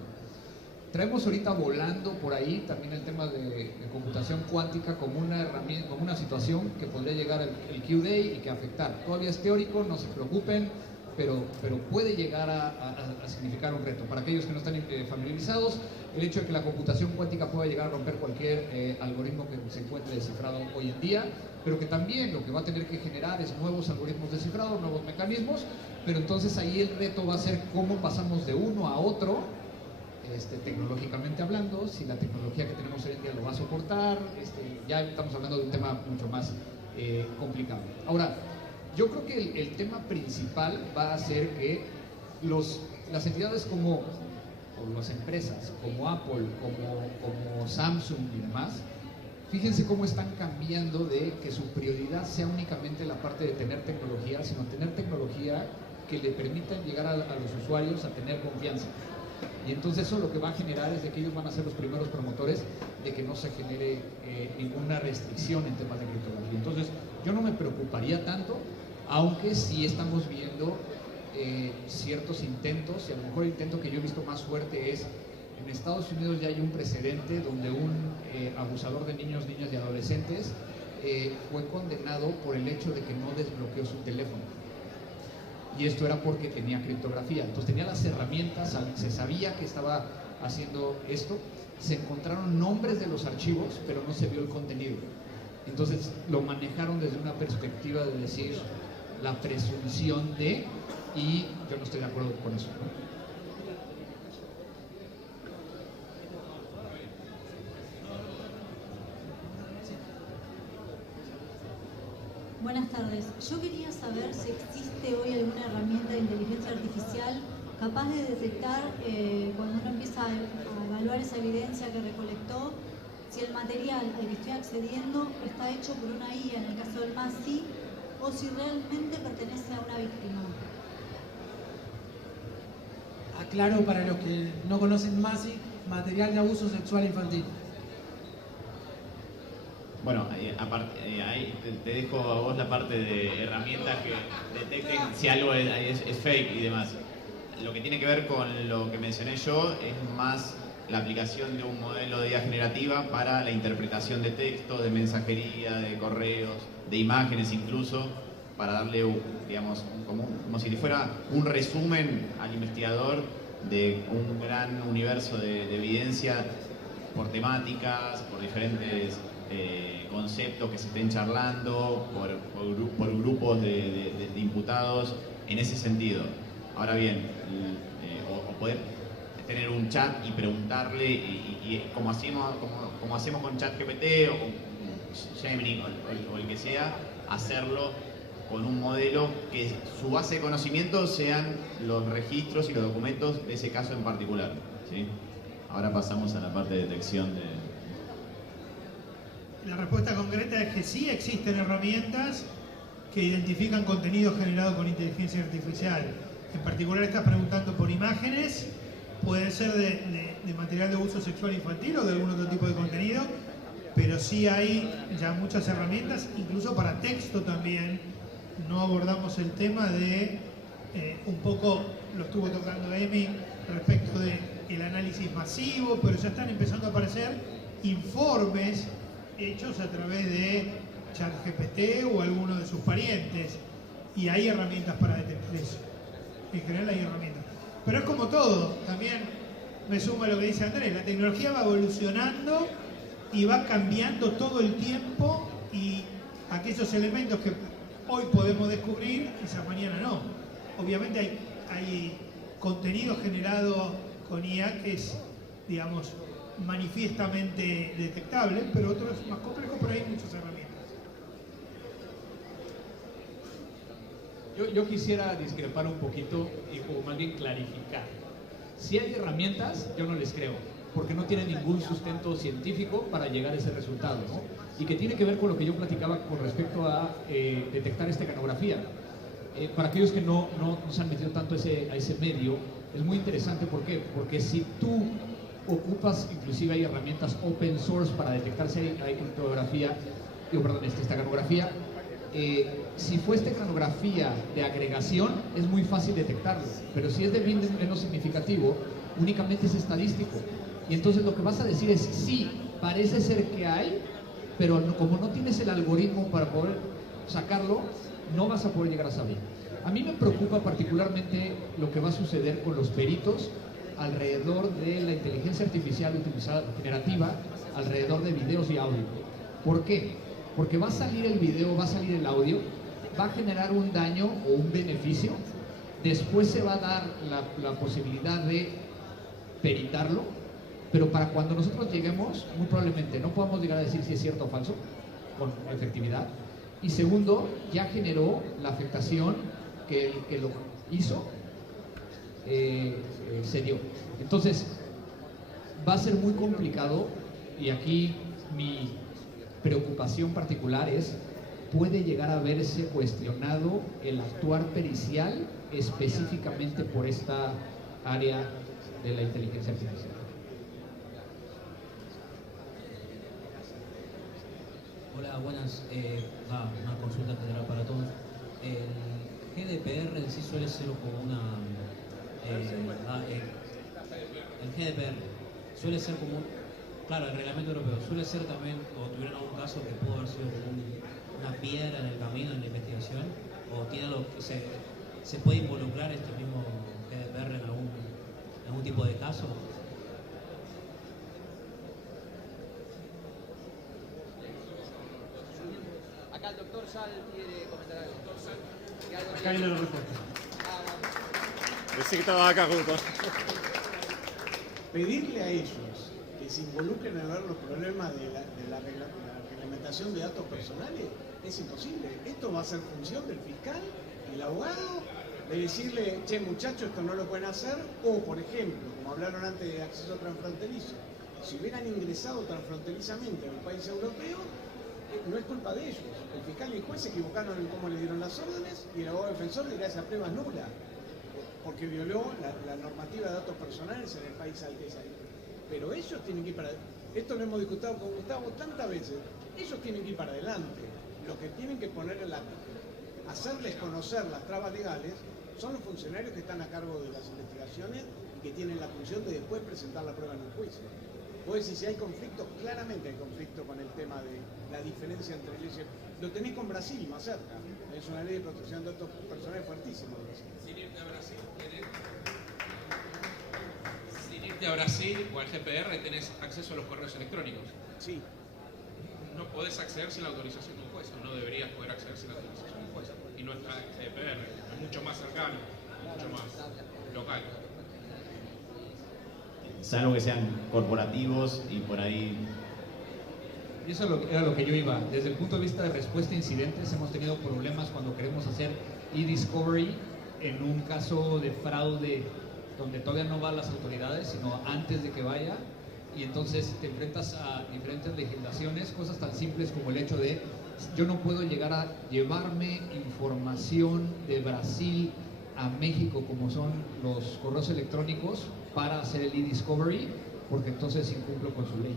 Traemos ahorita volando por ahí también el tema de computación cuántica como una herramienta, como una situación que podría llegar el Q-Day y que afectar. Todavía es teórico, no se preocupen, pero puede llegar a significar un reto. Para aquellos que no están familiarizados, el hecho de que la computación cuántica pueda llegar a romper cualquier algoritmo que se encuentre descifrado hoy en día, pero que también lo que va a tener que generar es nuevos algoritmos descifrados, nuevos mecanismos, pero entonces ahí el reto va a ser cómo pasamos de uno a otro, tecnológicamente hablando, si la tecnología que tenemos hoy en día lo va a soportar, ya estamos hablando de un tema mucho más complicado. Ahora, yo creo que el tema principal va a ser que las entidades o las empresas como Apple, como Samsung y demás, fíjense cómo están cambiando de que su prioridad sea únicamente la parte de tener tecnología, sino tener tecnología que le permita llegar a los usuarios a tener confianza. Y entonces eso lo que va a generar es de que ellos van a ser los primeros promotores de que no se genere ninguna restricción en temas de criptografía. Entonces yo no me preocuparía tanto, aunque sí estamos viendo ciertos intentos, y a lo mejor el intento que yo he visto más fuerte es en Estados Unidos. Ya hay un precedente donde un abusador de niños, niñas y adolescentes fue condenado por el hecho de que no desbloqueó su teléfono. Y esto era porque tenía criptografía. Entonces tenía las herramientas, se sabía que estaba haciendo esto, se encontraron nombres de los archivos, pero no se vio el contenido. Entonces lo manejaron desde una perspectiva de decir la presunción de, y yo no estoy de acuerdo con eso, ¿no? Buenas tardes. Yo quería saber si existe hoy alguna herramienta de inteligencia artificial capaz de detectar cuando uno empieza a evaluar esa evidencia que recolectó, si el material al que estoy accediendo está hecho por una IA, en el caso del MASI, o si realmente pertenece a una víctima. Aclaro para los que no conocen MASI, material de abuso sexual infantil. Bueno, ahí te dejo a vos la parte de herramientas que detecten si algo es fake y demás. Lo que tiene que ver con lo que mencioné yo es más la aplicación de un modelo de IA generativa para la interpretación de textos, de mensajería, de correos, de imágenes incluso, para darle, digamos, como si fuera un resumen al investigador de un gran universo de evidencia por temáticas, por diferentes conceptos que se estén charlando, por grupos de imputados, en ese sentido. Ahora bien, o poder tener un chat y preguntarle, y como hacemos con ChatGPT o Gemini o el que sea, hacerlo con un modelo que su base de conocimiento sean los registros y los documentos de ese caso en particular, ¿sí? Ahora pasamos a la parte de detección de... La respuesta concreta es que sí existen herramientas que identifican contenido generado con inteligencia artificial. En particular estás preguntando por imágenes, puede ser de material de uso sexual infantil o de algún otro tipo de contenido, pero sí hay ya muchas herramientas, incluso para texto también. No abordamos el tema de un poco lo estuvo tocando Emi respecto del análisis masivo, pero ya están empezando a aparecer informes hechos a través de ChatGPT o alguno de sus parientes, y hay herramientas para detectar eso. En general hay herramientas. Pero es como todo, también me sumo a lo que dice Andrés, la tecnología va evolucionando y va cambiando todo el tiempo, y aquellos elementos que hoy podemos descubrir, quizás mañana no. Obviamente hay contenido generado con IA que es, digamos, manifiestamente detectable, pero otro es más complejo, pero hay muchas herramientas. Yo quisiera discrepar un poquito o más bien clarificar. Si hay herramientas, yo no les creo, porque no tienen ningún sustento científico para llegar a ese resultado, ¿no? Y que tiene que ver con lo que yo platicaba con respecto a detectar esteganografía. Para aquellos que no se han metido tanto a ese medio, es muy interesante. ¿Por qué? Porque si tú ocupas, inclusive hay herramientas open source para detectar si hay criptografía, esteganografía. Si fue esteganografía de agregación, es muy fácil detectarlo, pero si es de menos significativo, únicamente es estadístico. Y entonces lo que vas a decir es, sí, parece ser que hay, pero como no tienes el algoritmo para poder sacarlo, no vas a poder llegar a saber. A mí me preocupa particularmente lo que va a suceder con los peritos alrededor de la inteligencia artificial utilizada generativa, alrededor de videos y audio. ¿Por qué? Porque va a salir el video, va a salir el audio, va a generar un daño o un beneficio, después se va a dar la posibilidad de peritarlo, pero para cuando nosotros lleguemos, muy probablemente no podamos llegar a decir si es cierto o falso, con efectividad. Y segundo, ya generó la afectación que el que lo hizo se dio. Entonces, va a ser muy complicado, y aquí mi preocupación particular es, puede llegar a verse cuestionado el actuar pericial específicamente por esta área de la inteligencia artificial. Hola, buenas. Una consulta general para todos. El GDPR en sí suele ser como una... el GDPR suele ser como claro, el reglamento europeo suele ser también, o tuvieron algún caso que pudo haber sido como una piedra en el camino en la investigación, o tiene algo que se puede involucrar este mismo GDPR en algún tipo de caso. Acá el doctor Sal quiere comentar algo. Acá viene la respuesta. Pensé que estaba acá junto. Pedirle a ellos que se involucren en ver los problemas de la reglamentación de datos personales es imposible. Esto va a ser función del fiscal, el abogado, de decirle, che muchachos, esto no lo pueden hacer, o por ejemplo, como hablaron antes de acceso transfronterizo, si hubieran ingresado transfronterizamente en un país europeo, no es culpa de ellos. El fiscal y el juez se equivocaron en cómo le dieron las órdenes, y el abogado defensor dirá esa prueba es nula, porque violó la normativa de datos personales en el país al que es ahí. Pero ellos tienen que ir para... Esto lo hemos discutido con Gustavo tantas veces. Ellos tienen que ir para adelante. Los que tienen que poner hacerles conocer las trabas legales son los funcionarios que están a cargo de las investigaciones y que tienen la función de después presentar la prueba en un juicio. Vos decís, si hay conflicto, claramente hay conflicto con el tema de la diferencia entre leyes. Lo tenés con Brasil más cerca. Es una ley de protección de datos personales fuertísima. Sin irte a Brasil, a Brasil o al GPR tenés acceso a los correos electrónicos. Sí. No podés acceder sin la autorización de un juez, o no deberías poder acceder sin la autorización de un juez. Y no está el GPR, es mucho más cercano, mucho más local. Salvo que sean corporativos y por ahí... Y eso era lo que yo iba. Desde el punto de vista de respuesta a incidentes, hemos tenido problemas cuando queremos hacer e-discovery en un caso de fraude donde todavía no van las autoridades, sino antes de que vaya, y entonces te enfrentas a diferentes legislaciones, cosas tan simples como el hecho de yo no puedo llegar a llevarme información de Brasil a México como son los correos electrónicos para hacer el e-discovery, porque entonces incumplo con su ley.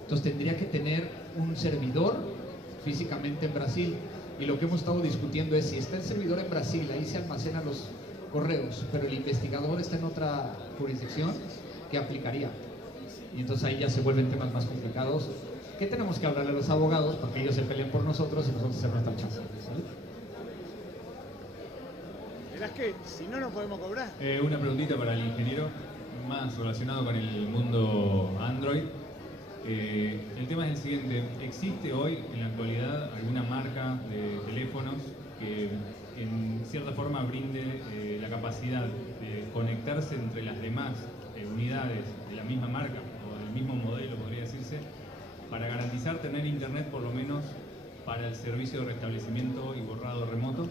Entonces tendría que tener un servidor físicamente en Brasil, y lo que hemos estado discutiendo es si está el servidor en Brasil, ahí se almacenan correos, pero el investigador está en otra jurisdicción, ¿qué aplicaría? Y entonces ahí ya se vuelven temas más complicados. ¿Qué tenemos que hablarle a los abogados para que ellos se peleen por nosotros y nosotros hacer nuestra chamba? ¿Sale? Verás que si no, no podemos cobrar. Una preguntita para el ingeniero, más relacionado con el mundo Android. El tema es el siguiente: ¿existe hoy, en la actualidad, alguna marca de teléfonos que en cierta forma brinde la capacidad de conectarse entre las demás unidades de la misma marca o del mismo modelo, podría decirse, para garantizar tener internet por lo menos para el servicio de restablecimiento y borrado remoto?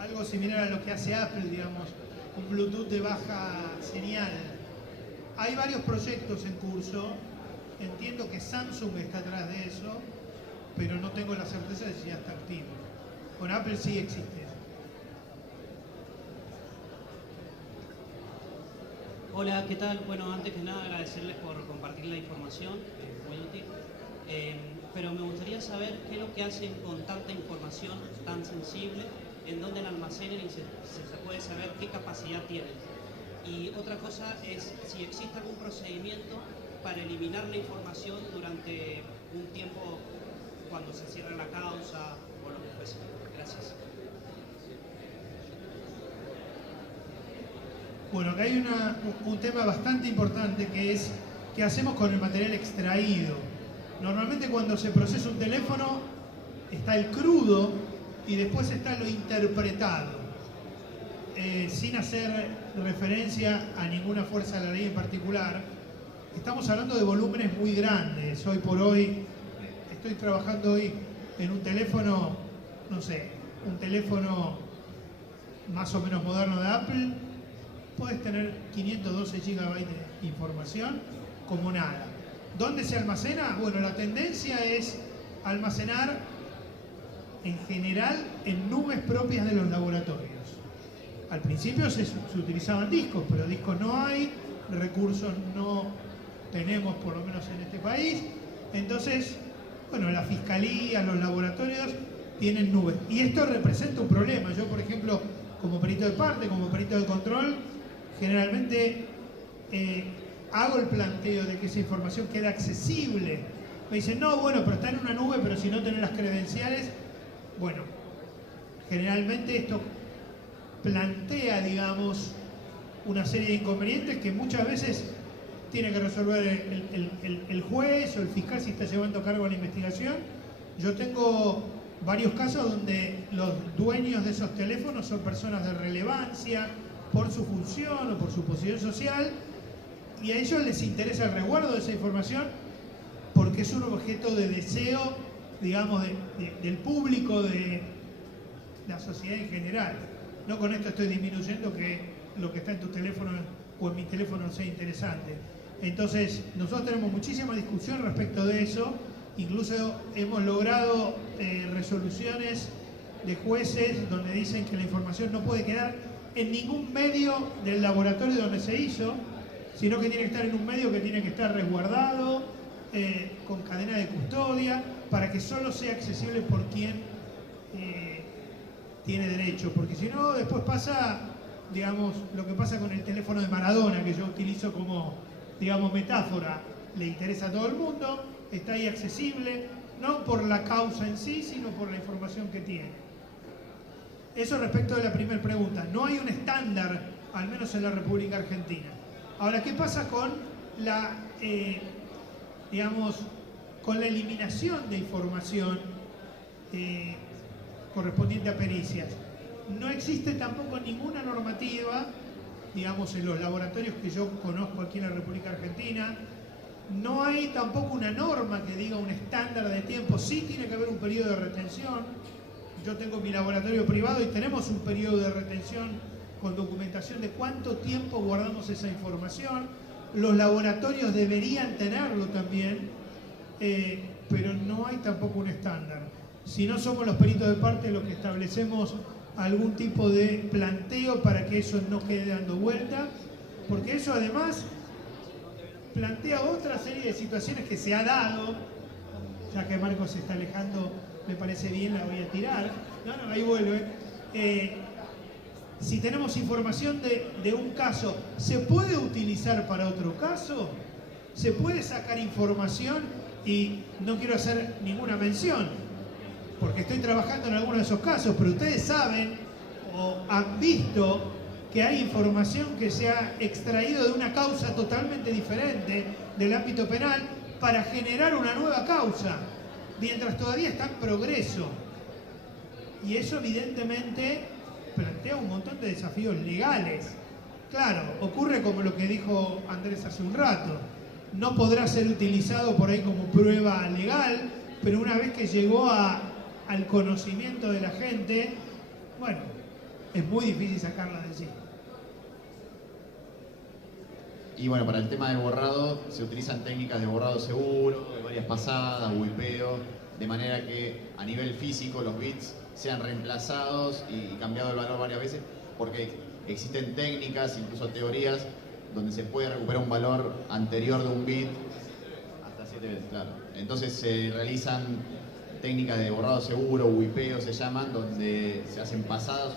Algo similar a lo que hace Apple, digamos, un Bluetooth de baja señal. Hay varios proyectos en curso. Entiendo que Samsung está atrás de eso, pero no tengo la certeza de si ya está activo. Con Apple sí existe. Hola, ¿qué tal? Bueno, antes que nada agradecerles por compartir la información, muy útil. Pero me gustaría saber qué es lo que hacen con tanta información tan sensible, en dónde la almacenan y se puede saber qué capacidad tienen. Y otra cosa es si existe algún procedimiento para eliminar la información durante un tiempo cuando se cierra la causa o lo que fuese. Gracias. Bueno, acá hay un tema bastante importante que es qué hacemos con el material extraído. Normalmente cuando se procesa un teléfono está el crudo y después está lo interpretado. Sin hacer referencia a ninguna fuerza de la ley en particular, estamos hablando de volúmenes muy grandes. Hoy por hoy, estoy trabajando hoy en un teléfono, no sé, un teléfono más o menos moderno de Apple. Puedes tener 512 GB de información como nada. ¿Dónde se almacena? Bueno, la tendencia es almacenar en general en nubes propias de los laboratorios. Al principio se utilizaban discos, pero discos no hay, recursos no tenemos, por lo menos en este país. Entonces, bueno, la fiscalía, los laboratorios tienen nubes. Y esto representa un problema. Yo, por ejemplo, como perito de parte, como perito de control, generalmente hago el planteo de que esa información quede accesible. Me dicen, no, bueno, pero está en una nube, pero si no tenés las credenciales. Bueno, generalmente esto plantea, digamos, una serie de inconvenientes que muchas veces tiene que resolver el juez o el fiscal si está llevando a cargo la investigación. Yo tengo varios casos donde los dueños de esos teléfonos son personas de relevancia por su función o por su posición social, y a ellos les interesa el resguardo de esa información porque es un objeto de deseo, digamos, del público, de la sociedad en general. No con esto estoy disminuyendo que lo que está en tu teléfono o en mi teléfono sea interesante. Entonces, nosotros tenemos muchísima discusión respecto de eso. Incluso hemos logrado resoluciones de jueces donde dicen que la información no puede quedar en ningún medio del laboratorio donde se hizo, sino que tiene que estar en un medio que tiene que estar resguardado, con cadena de custodia, para que solo sea accesible por quien tiene derecho. Porque si no, después pasa, digamos, lo que pasa con el teléfono de Maradona, que yo utilizo como, digamos, metáfora. Le interesa a todo el mundo, está ahí accesible, no por la causa en sí, sino por la información que tiene. Eso respecto de la primera pregunta. No hay un estándar, al menos en la República Argentina. Ahora, ¿qué pasa con la, digamos, con la eliminación de información correspondiente a pericias? No existe tampoco ninguna normativa, digamos, en los laboratorios que yo conozco aquí en la República Argentina. No hay tampoco una norma que diga un estándar de tiempo. Sí tiene que haber un periodo de retención. Yo tengo mi laboratorio privado y tenemos un periodo de retención con documentación de cuánto tiempo guardamos esa información. Los laboratorios deberían tenerlo también, pero no hay tampoco un estándar. Si no somos los peritos de parte los que establecemos algún tipo de planteo para que eso no quede dando vuelta, porque eso además plantea otra serie de situaciones que se ha dado, ya que Marcos se está alejando me parece bien, la voy a tirar. No, ahí vuelve. Si tenemos información de un caso, ¿se puede utilizar para otro caso? ¿Se puede sacar información? Y no quiero hacer ninguna mención, porque estoy trabajando en alguno de esos casos, pero ustedes saben o han visto que hay información que se ha extraído de una causa totalmente diferente del ámbito penal para generar una nueva causa, mientras todavía está en progreso. Y eso evidentemente plantea un montón de desafíos legales. Claro, ocurre como lo que dijo Andrés hace un rato. No podrá ser utilizado por ahí como prueba legal, pero una vez que llegó al conocimiento de la gente, bueno, es muy difícil sacarla de allí. Y bueno, para el tema del borrado, se utilizan técnicas de borrado seguro, de varias pasadas, whipeo, de manera que a nivel físico los bits sean reemplazados y cambiado el valor varias veces, porque existen técnicas, incluso teorías, donde se puede recuperar un valor anterior de un bit hasta 7 veces, claro. Entonces se realizan técnicas de borrado seguro, whipeo se llaman, donde se hacen pasadas,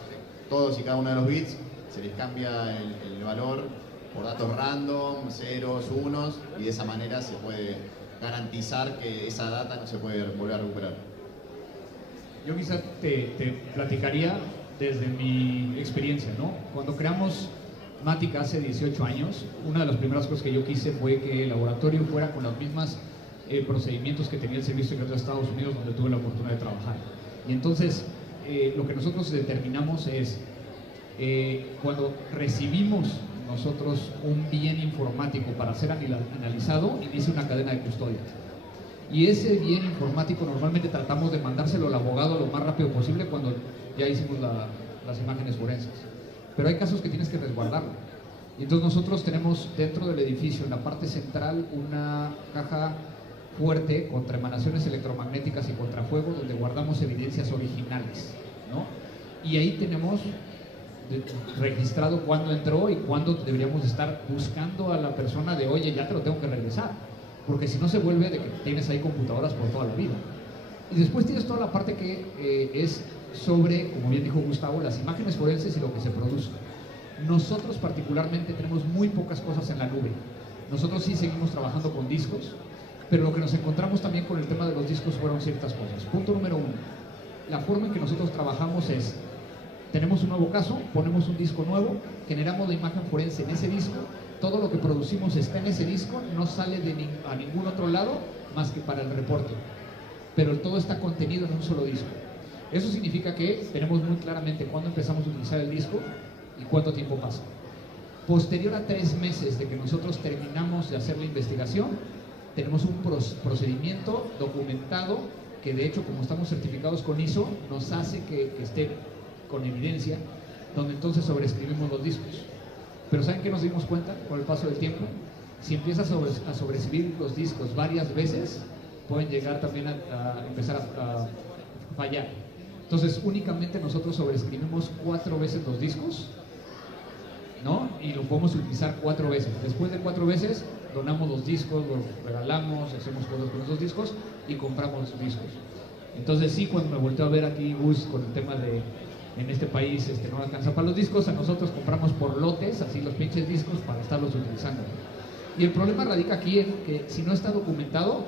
todos y cada uno de los bits, se les cambia el valor por datos random, ceros, unos, y de esa manera se puede garantizar que esa data no se puede volver a recuperar. Yo quizás te platicaría desde mi experiencia, ¿no? Cuando creamos Matic hace 18 años, una de las primeras cosas que yo quise fue que el laboratorio fuera con los mismos procedimientos que tenía el Servicio Secreto de Estados Unidos, donde tuve la oportunidad de trabajar. Y entonces, lo que nosotros determinamos es, cuando recibimos nosotros un bien informático para ser analizado, inicia una cadena de custodia. Y ese bien informático normalmente tratamos de mandárselo al abogado lo más rápido posible cuando ya hicimos las imágenes forenses. Pero hay casos que tienes que resguardarlo. Y entonces nosotros tenemos dentro del edificio, en la parte central, una caja fuerte contra emanaciones electromagnéticas y contra fuego, donde guardamos evidencias originales, ¿no? Y ahí tenemos registrado cuándo entró y cuándo deberíamos estar buscando a la persona de, oye, ya te lo tengo que regresar, porque si no se vuelve de que tienes ahí computadoras por toda la vida. Y después tienes toda la parte que es sobre, como bien dijo Gustavo, las imágenes forenses y lo que se produce. Nosotros particularmente tenemos muy pocas cosas en la nube. Nosotros sí seguimos trabajando con discos, pero lo que nos encontramos también con el tema de los discos fueron ciertas cosas. Punto número 1, la forma en que nosotros trabajamos es, tenemos un nuevo caso, ponemos un disco nuevo, generamos la imagen forense en ese disco, todo lo que producimos está en ese disco, no sale a ningún otro lado más que para el reporte, pero todo está contenido en un solo disco. Eso significa que tenemos muy claramente cuándo empezamos a utilizar el disco y cuánto tiempo pasa. Posterior a 3 meses de que nosotros terminamos de hacer la investigación, tenemos un procedimiento documentado que, de hecho, como estamos certificados con ISO, nos hace que esté con evidencia, donde entonces sobreescribimos los discos. Pero ¿saben qué nos dimos cuenta con el paso del tiempo? Si empiezas a sobreescribir los discos varias veces, pueden llegar también a empezar a fallar. Entonces, únicamente nosotros sobreescribimos 4 veces los discos, ¿no? Y lo podemos utilizar 4 veces. Después de 4 veces, donamos los discos, los regalamos, hacemos cosas con esos discos y compramos los discos. Entonces, sí, cuando me volteo a ver aquí, Gus, con el tema de en este país no alcanza para los discos, a nosotros compramos por lotes, así los pinches discos, para estarlos utilizando. Y el problema radica aquí en que si no está documentado,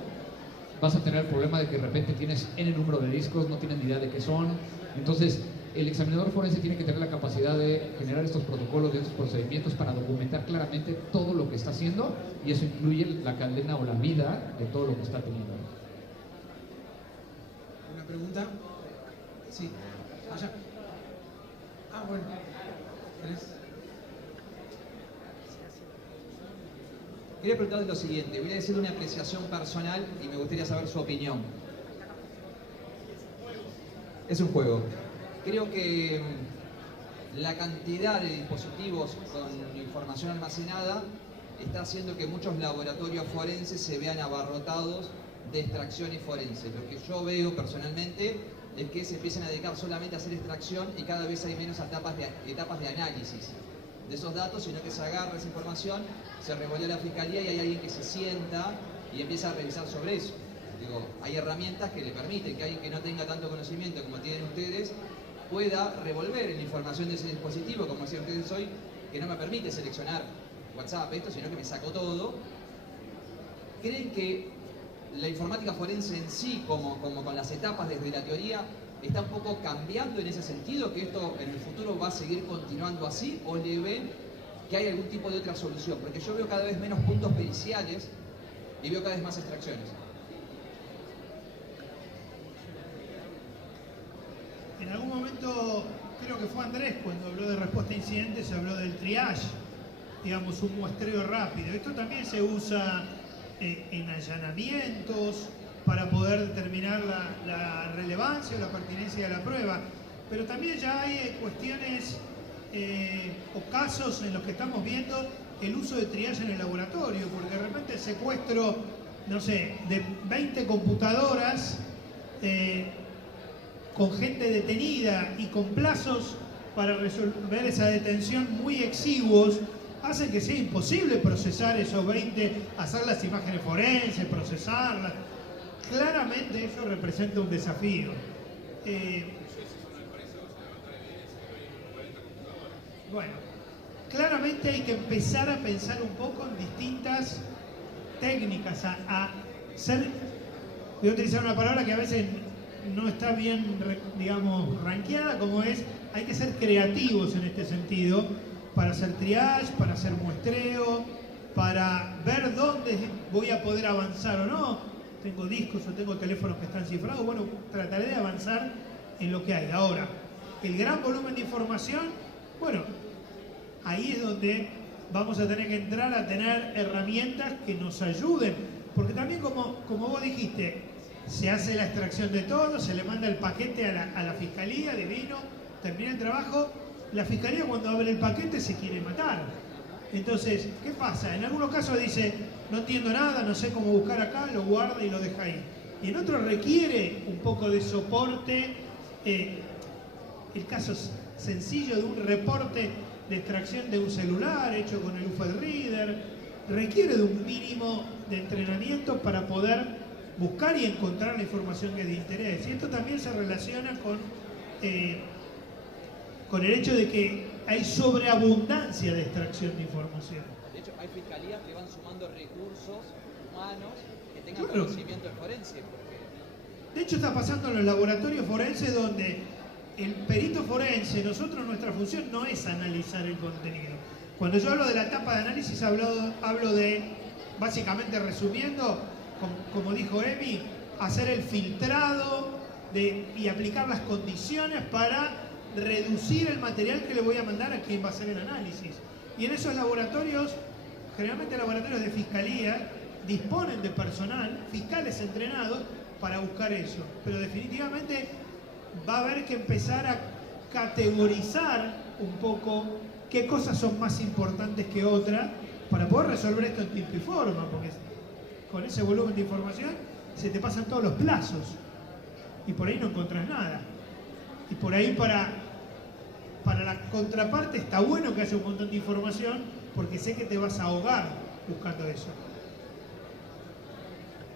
vas a tener el problema de que de repente tienes N número de discos, no tienes ni idea de qué son. Entonces, el examinador forense tiene que tener la capacidad de generar estos protocolos y estos procedimientos para documentar claramente todo lo que está haciendo, y eso incluye la cadena o la vida de todo lo que está teniendo. ¿Una pregunta? Sí. Allá. Bueno. Quería preguntarle lo siguiente, voy a decir una apreciación personal y me gustaría saber su opinión. Es un juego. Creo que la cantidad de dispositivos con información almacenada está haciendo que muchos laboratorios forenses se vean abarrotados de extracciones forenses. Lo que yo veo personalmente es que se empiezan a dedicar solamente a hacer extracción y cada vez hay menos etapas de análisis de esos datos, sino que se agarra esa información, se revolea a la fiscalía y hay alguien que se sienta y empieza a revisar sobre eso. Digo, hay herramientas que le permiten que alguien que no tenga tanto conocimiento como tienen ustedes pueda revolver en la información de ese dispositivo, como decían ustedes hoy, que no me permite seleccionar WhatsApp, sino que me sacó todo. ¿Creen que la informática forense en sí, como con las etapas desde la teoría, está un poco cambiando en ese sentido, que esto en el futuro va a seguir continuando así, o le ven que hay algún tipo de otra solución? Porque yo veo cada vez menos puntos periciales y veo cada vez más extracciones. En algún momento, creo que fue Andrés, cuando habló de respuesta a incidentes, se habló del triage, digamos, un muestreo rápido. Esto también se usa en allanamientos para poder determinar la relevancia o la pertinencia de la prueba. Pero también ya hay cuestiones o casos en los que estamos viendo el uso de triage en el laboratorio, porque de repente el secuestro, no sé, de 20 computadoras con gente detenida y con plazos para resolver esa detención muy exiguos, hacen que sea imposible procesar esos 20, hacer las imágenes forenses, procesarlas. Claramente eso representa un desafío. Bueno, claramente hay que empezar a pensar un poco en distintas técnicas, voy a utilizar una palabra que a veces no está bien, digamos, rankeada, como es, hay que ser creativos en este sentido, para hacer triage, para hacer muestreo, para ver dónde voy a poder avanzar o no. Tengo discos o tengo teléfonos que están cifrados, bueno, trataré de avanzar en lo que hay. Ahora, el gran volumen de información, bueno, ahí es donde vamos a tener que entrar a tener herramientas que nos ayuden, porque también como vos dijiste, se hace la extracción de todo, se le manda el paquete a la fiscalía, divino, termina el trabajo, la fiscalía cuando abre el paquete se quiere matar. Entonces, ¿qué pasa? En algunos casos dice, no entiendo nada, no sé cómo buscar acá, lo guarda y lo deja ahí. Y en otros requiere un poco de soporte, el caso sencillo de un reporte de extracción de un celular hecho con el UFO Reader, requiere de un mínimo de entrenamiento para poder buscar y encontrar la información que es de interés. Y esto también se relaciona con el hecho de que hay sobreabundancia de extracción de información. De hecho, hay fiscalías que van sumando recursos humanos que tengan Claro. conocimiento en forense. Porque... De hecho, está pasando en los laboratorios forenses donde el perito forense, nuestra función no es analizar el contenido. Cuando yo hablo de la etapa de análisis, hablo de, básicamente resumiendo, como dijo Emi, hacer el filtrado y aplicar las condiciones para reducir el material que le voy a mandar a quien va a hacer el análisis. Y en esos laboratorios, generalmente laboratorios de fiscalía, disponen de personal, fiscales entrenados, para buscar eso. Pero definitivamente va a haber que empezar a categorizar un poco qué cosas son más importantes que otras para poder resolver esto en tiempo y forma, porque con ese volumen de información se te pasan todos los plazos y por ahí no encontrás nada. Y por ahí para la contraparte está bueno que haya un montón de información porque sé que te vas a ahogar buscando eso.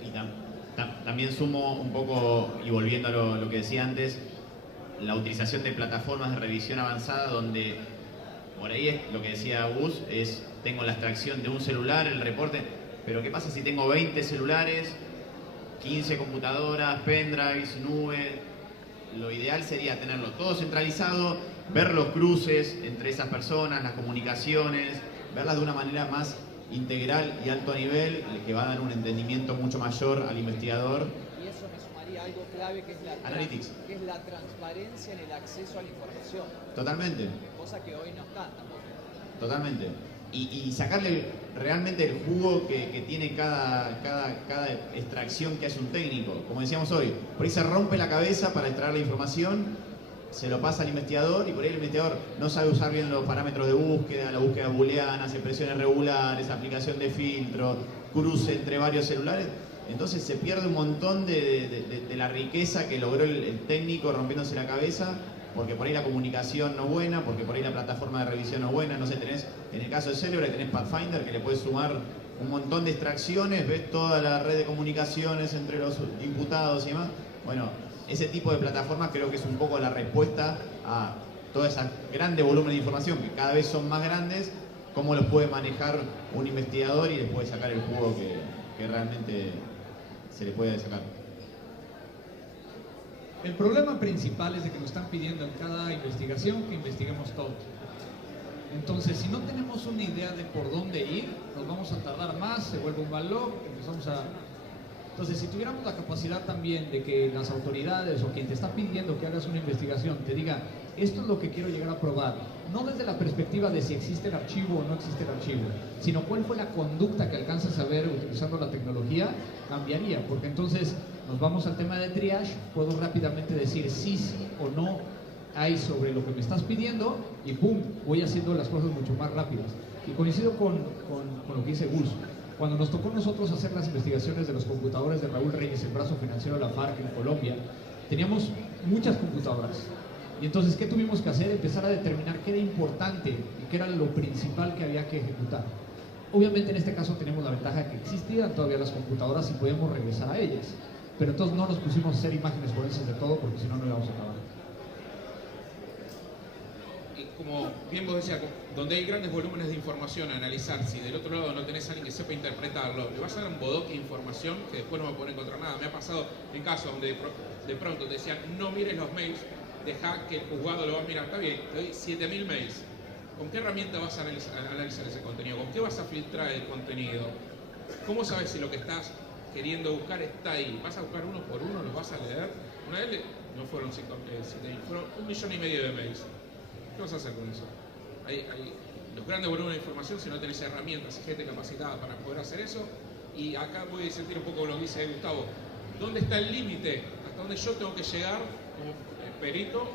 Y también sumo un poco, y volviendo a lo que decía antes, la utilización de plataformas de revisión avanzada donde por ahí es lo que decía Gus, tengo la extracción de un celular, el reporte, pero ¿qué pasa si tengo 20 celulares, 15 computadoras, pendrives, nube? Lo ideal sería tenerlo todo centralizado, ver los cruces entre esas personas, las comunicaciones, verlas de una manera más integral y alto nivel, que va a dar un entendimiento mucho mayor al investigador. Y eso me sumaría algo clave que es Analytics. que es la transparencia en el acceso a la información. Totalmente. Cosa que hoy no está tampoco. Totalmente. Y sacarle realmente el jugo que tiene cada extracción que hace un técnico. Como decíamos hoy, por ahí se rompe la cabeza para extraer la información, se lo pasa al investigador y por ahí el investigador no sabe usar bien los parámetros de búsqueda, la búsqueda booleana, expresiones regulares, aplicación de filtro, cruce entre varios celulares. Entonces se pierde un montón de la riqueza que logró el técnico rompiéndose la cabeza, porque por ahí la comunicación no es buena, porque por ahí la plataforma de revisión no es buena. No sé, tenés, en el caso de Celebre tenés Pathfinder que le puedes sumar un montón de extracciones, ves toda la red de comunicaciones entre los imputados y demás. Bueno, ese tipo de plataformas creo que es un poco la respuesta a todo ese grande volumen de información que cada vez son más grandes, cómo los puede manejar un investigador y les puede sacar el jugo que realmente se le puede sacar. El problema principal es de que nos están pidiendo en cada investigación que investiguemos todo. Entonces, si no tenemos una idea de por dónde ir, nos vamos a tardar más, se vuelve un backlog, empezamos a... Entonces, si tuviéramos la capacidad también de que las autoridades o quien te está pidiendo que hagas una investigación te diga, esto es lo que quiero llegar a probar, no desde la perspectiva de si existe el archivo o no existe el archivo, sino cuál fue la conducta que alcanzas a ver utilizando la tecnología, cambiaría, porque entonces nos vamos al tema de triage, puedo rápidamente decir sí o no hay sobre lo que me estás pidiendo y ¡pum! Voy haciendo las cosas mucho más rápidas. Y coincido con lo que dice Gus. Cuando nos tocó a nosotros hacer las investigaciones de los computadores de Raúl Reyes, el brazo financiero de la FARC en Colombia, teníamos muchas computadoras. Y entonces, ¿qué tuvimos que hacer? Empezar a determinar qué era importante y qué era lo principal que había que ejecutar. Obviamente en este caso tenemos la ventaja de que existían todavía las computadoras y podíamos regresar a ellas. Pero entonces no nos pusimos a hacer imágenes forenses de todo porque si no, no íbamos a acabar. Como bien vos decías, donde hay grandes volúmenes de información a analizar, si del otro lado no tenés a alguien que sepa interpretarlo, le vas a dar un bodoque de información que después no va a poder encontrar nada. Me ha pasado en casos donde de pronto te decían, no mires los mails, deja que el juzgado lo va a mirar. Está bien, te doy 7000 mails. ¿Con qué herramienta vas a analizar ese contenido? ¿Con qué vas a filtrar el contenido? ¿Cómo sabes si lo que estás queriendo buscar está ahí? ¿Vas a buscar uno por uno? ¿Los vas a leer? Una vez no fueron 7.000, fueron 1,5 millones de mails. ¿Qué vas a hacer con eso? Hay los grandes volúmenes de información, si no tenés herramientas y gente capacitada para poder hacer eso. Y acá voy a sentir un poco lo que dice Gustavo. ¿Dónde está el límite? ¿Hasta dónde yo tengo que llegar como perito?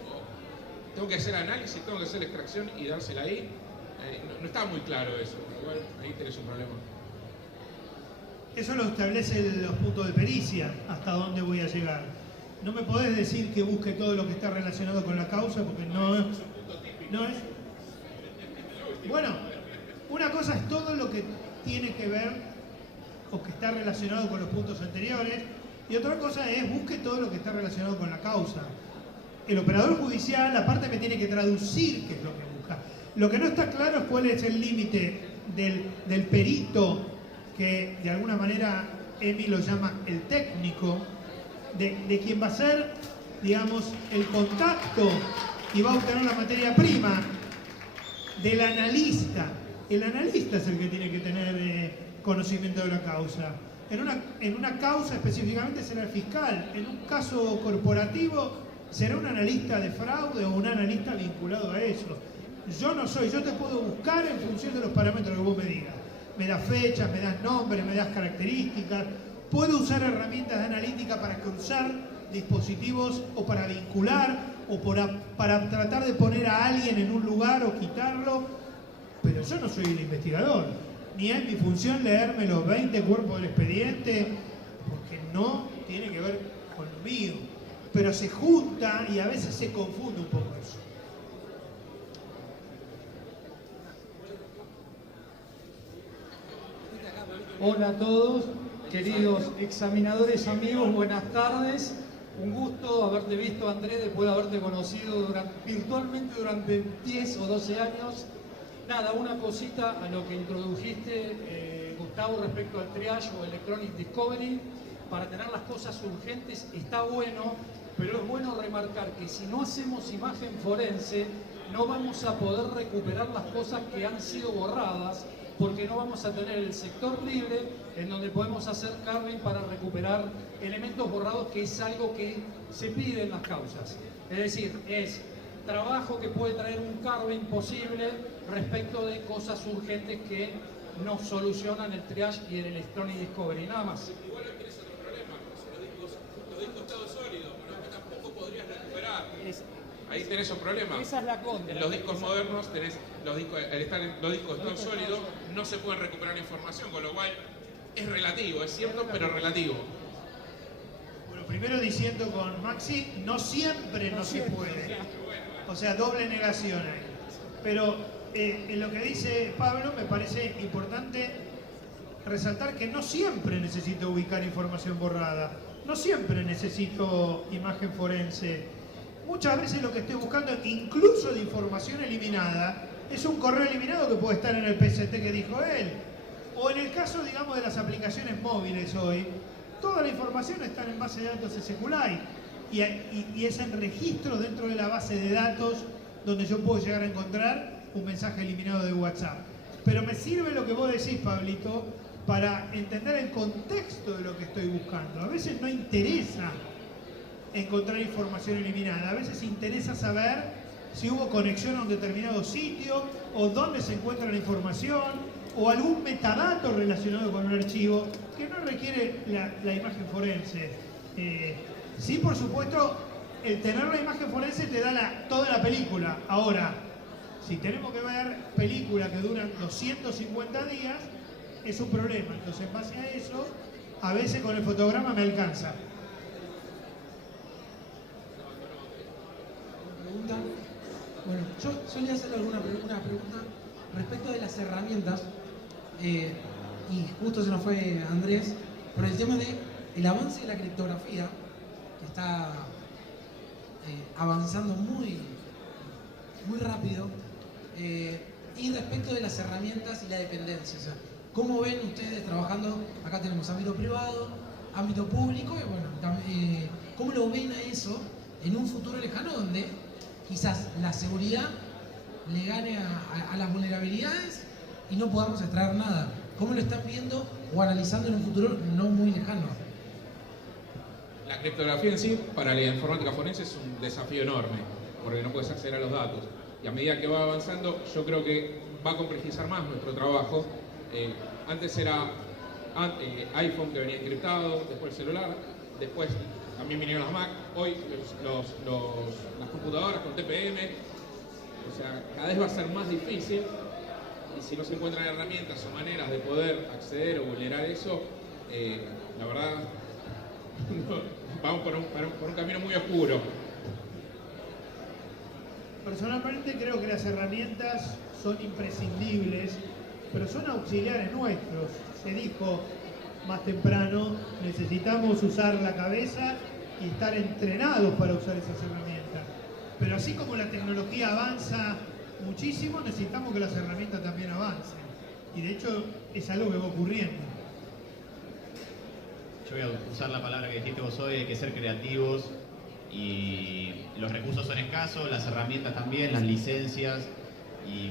¿Tengo que hacer análisis? ¿Tengo que hacer extracción y dársela ahí? No está muy claro eso. Igual ahí tenés un problema. Eso lo establecen los puntos de pericia, hasta dónde voy a llegar. No me podés decir que busque todo lo que está relacionado con la causa, porque no es... Bueno, una cosa es todo lo que tiene que ver o que está relacionado con los puntos anteriores, y otra cosa es busque todo lo que está relacionado con la causa. El operador judicial, aparte, me tiene que traducir qué es lo que busca. Lo que no está claro es cuál es el límite del perito, que de alguna manera Emi lo llama el técnico, de quien va a ser, digamos, el contacto y va a obtener la materia prima, del analista. El analista es el que tiene que tener conocimiento de la causa. En una causa específicamente será el fiscal. En un caso corporativo será un analista de fraude o un analista vinculado a eso. Yo no soy, yo te puedo buscar en función de los parámetros que vos me digas. Me das fechas, me das nombres, me das características. Puedo usar herramientas de analítica para cruzar dispositivos o para vincular o para tratar de poner a alguien en un lugar o quitarlo, pero yo no soy el investigador, ni es mi función leerme los 20 cuerpos del expediente, porque no tiene que ver con lo mío, pero se junta y a veces se confunde un poco eso. Hola a todos, queridos examinadores, amigos, buenas tardes. Un gusto haberte visto, Andrés, después de haberte conocido virtualmente durante 10 o 12 años. Nada, una cosita a lo que introdujiste, Gustavo, respecto al triage o Electronic Discovery. Para tener las cosas urgentes está bueno, pero es bueno remarcar que si no hacemos imagen forense, no vamos a poder recuperar las cosas que han sido borradas, porque no vamos a tener el sector libre en donde podemos hacer carving para recuperar elementos borrados, que es algo que se pide en las causas. Es decir, es trabajo que puede traer un carving posible respecto de cosas urgentes que no solucionan el triage y el Electronic Discovery, nada más. Igual aquí tienes otro problema, los discos estado sólido, pero que tampoco podrías recuperar. Ahí tenés un problema. Esa es la contra. En los discos modernos tenés los discos, al estar en los discos estado sólidos, no se pueden recuperar información, con lo cual es relativo, es cierto, pero relativo. Bueno, primero diciendo con Maxi, no siempre no se puede. O sea, doble negación ahí. Pero en lo que dice Pablo me parece importante resaltar que no siempre necesito ubicar información borrada, no siempre necesito imagen forense. Muchas veces lo que estoy buscando, incluso de información eliminada, es un correo eliminado que puede estar en el PCT que dijo él. O en el caso, digamos, de las aplicaciones móviles hoy, toda la información está en base de datos SQLite y es en registro dentro de la base de datos donde yo puedo llegar a encontrar un mensaje eliminado de WhatsApp. Pero me sirve lo que vos decís, Pablito, para entender el contexto de lo que estoy buscando. A veces no interesa encontrar información eliminada, a veces interesa saber si hubo conexión a un determinado sitio o dónde se encuentra la información o algún metadato relacionado con un archivo que no requiere la imagen forense. Sí, por supuesto, el tener la imagen forense te da toda la película. Ahora, si tenemos que ver películas que duran 250 días, es un problema. Entonces, en base a eso, a veces con el fotograma me alcanza. Pregunta. Bueno, yo solía hacer una pregunta respecto de las herramientas, y justo se nos fue Andrés, por el tema del avance de la criptografía, que está avanzando muy rápido, y respecto de las herramientas y la dependencia. O sea, ¿cómo ven ustedes trabajando? Acá tenemos ámbito privado, ámbito público, y bueno, ¿cómo lo ven a eso en un futuro lejano donde quizás la seguridad le gane a las vulnerabilidades y no podamos extraer nada? ¿Cómo lo están viendo o analizando en un futuro no muy lejano? La criptografía en sí, para la informática forense, es un desafío enorme, porque no puedes acceder a los datos. Y a medida que va avanzando, yo creo que va a complejizar más nuestro trabajo. Antes era iPhone que venía encriptado, después el celular, después también vinieron las Mac, hoy las computadoras con TPM. O sea, cada vez va a ser más difícil, y si no se encuentran herramientas o maneras de poder acceder o vulnerar eso, la verdad, vamos por un camino muy oscuro. Personalmente creo que las herramientas son imprescindibles, pero son auxiliares nuestros. Se dijo más temprano, necesitamos usar la cabeza y estar entrenados para usar esas herramientas. Pero así como la tecnología avanza muchísimo, necesitamos que las herramientas también avancen. Y de hecho es algo que va ocurriendo. Yo voy a usar la palabra que dijiste vos hoy, hay que ser creativos, y los recursos son escasos, las herramientas también, las licencias, y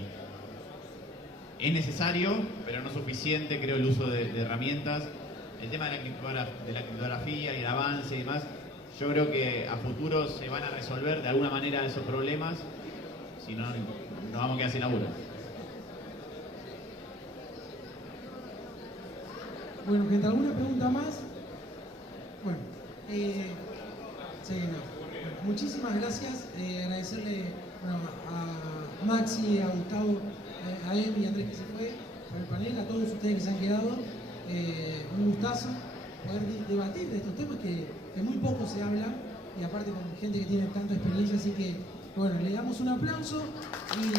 es necesario, pero no suficiente, creo, el uso de herramientas. El tema de la criptografía y el avance y demás, yo creo que a futuro se van a resolver de alguna manera esos problemas, si no, nos vamos a quedar sin laburo. Bueno, gente, ¿alguna pregunta más? Bueno, sí, no. Muchísimas gracias. Agradecerle a Maxi, a Gustavo, a Emi y a Andrés que se fue por el panel, a todos ustedes que se han quedado. Un gustazo poder debatir de estos temas que muy poco se habla, y aparte con gente que tiene tanta experiencia, así que bueno, le damos un aplauso y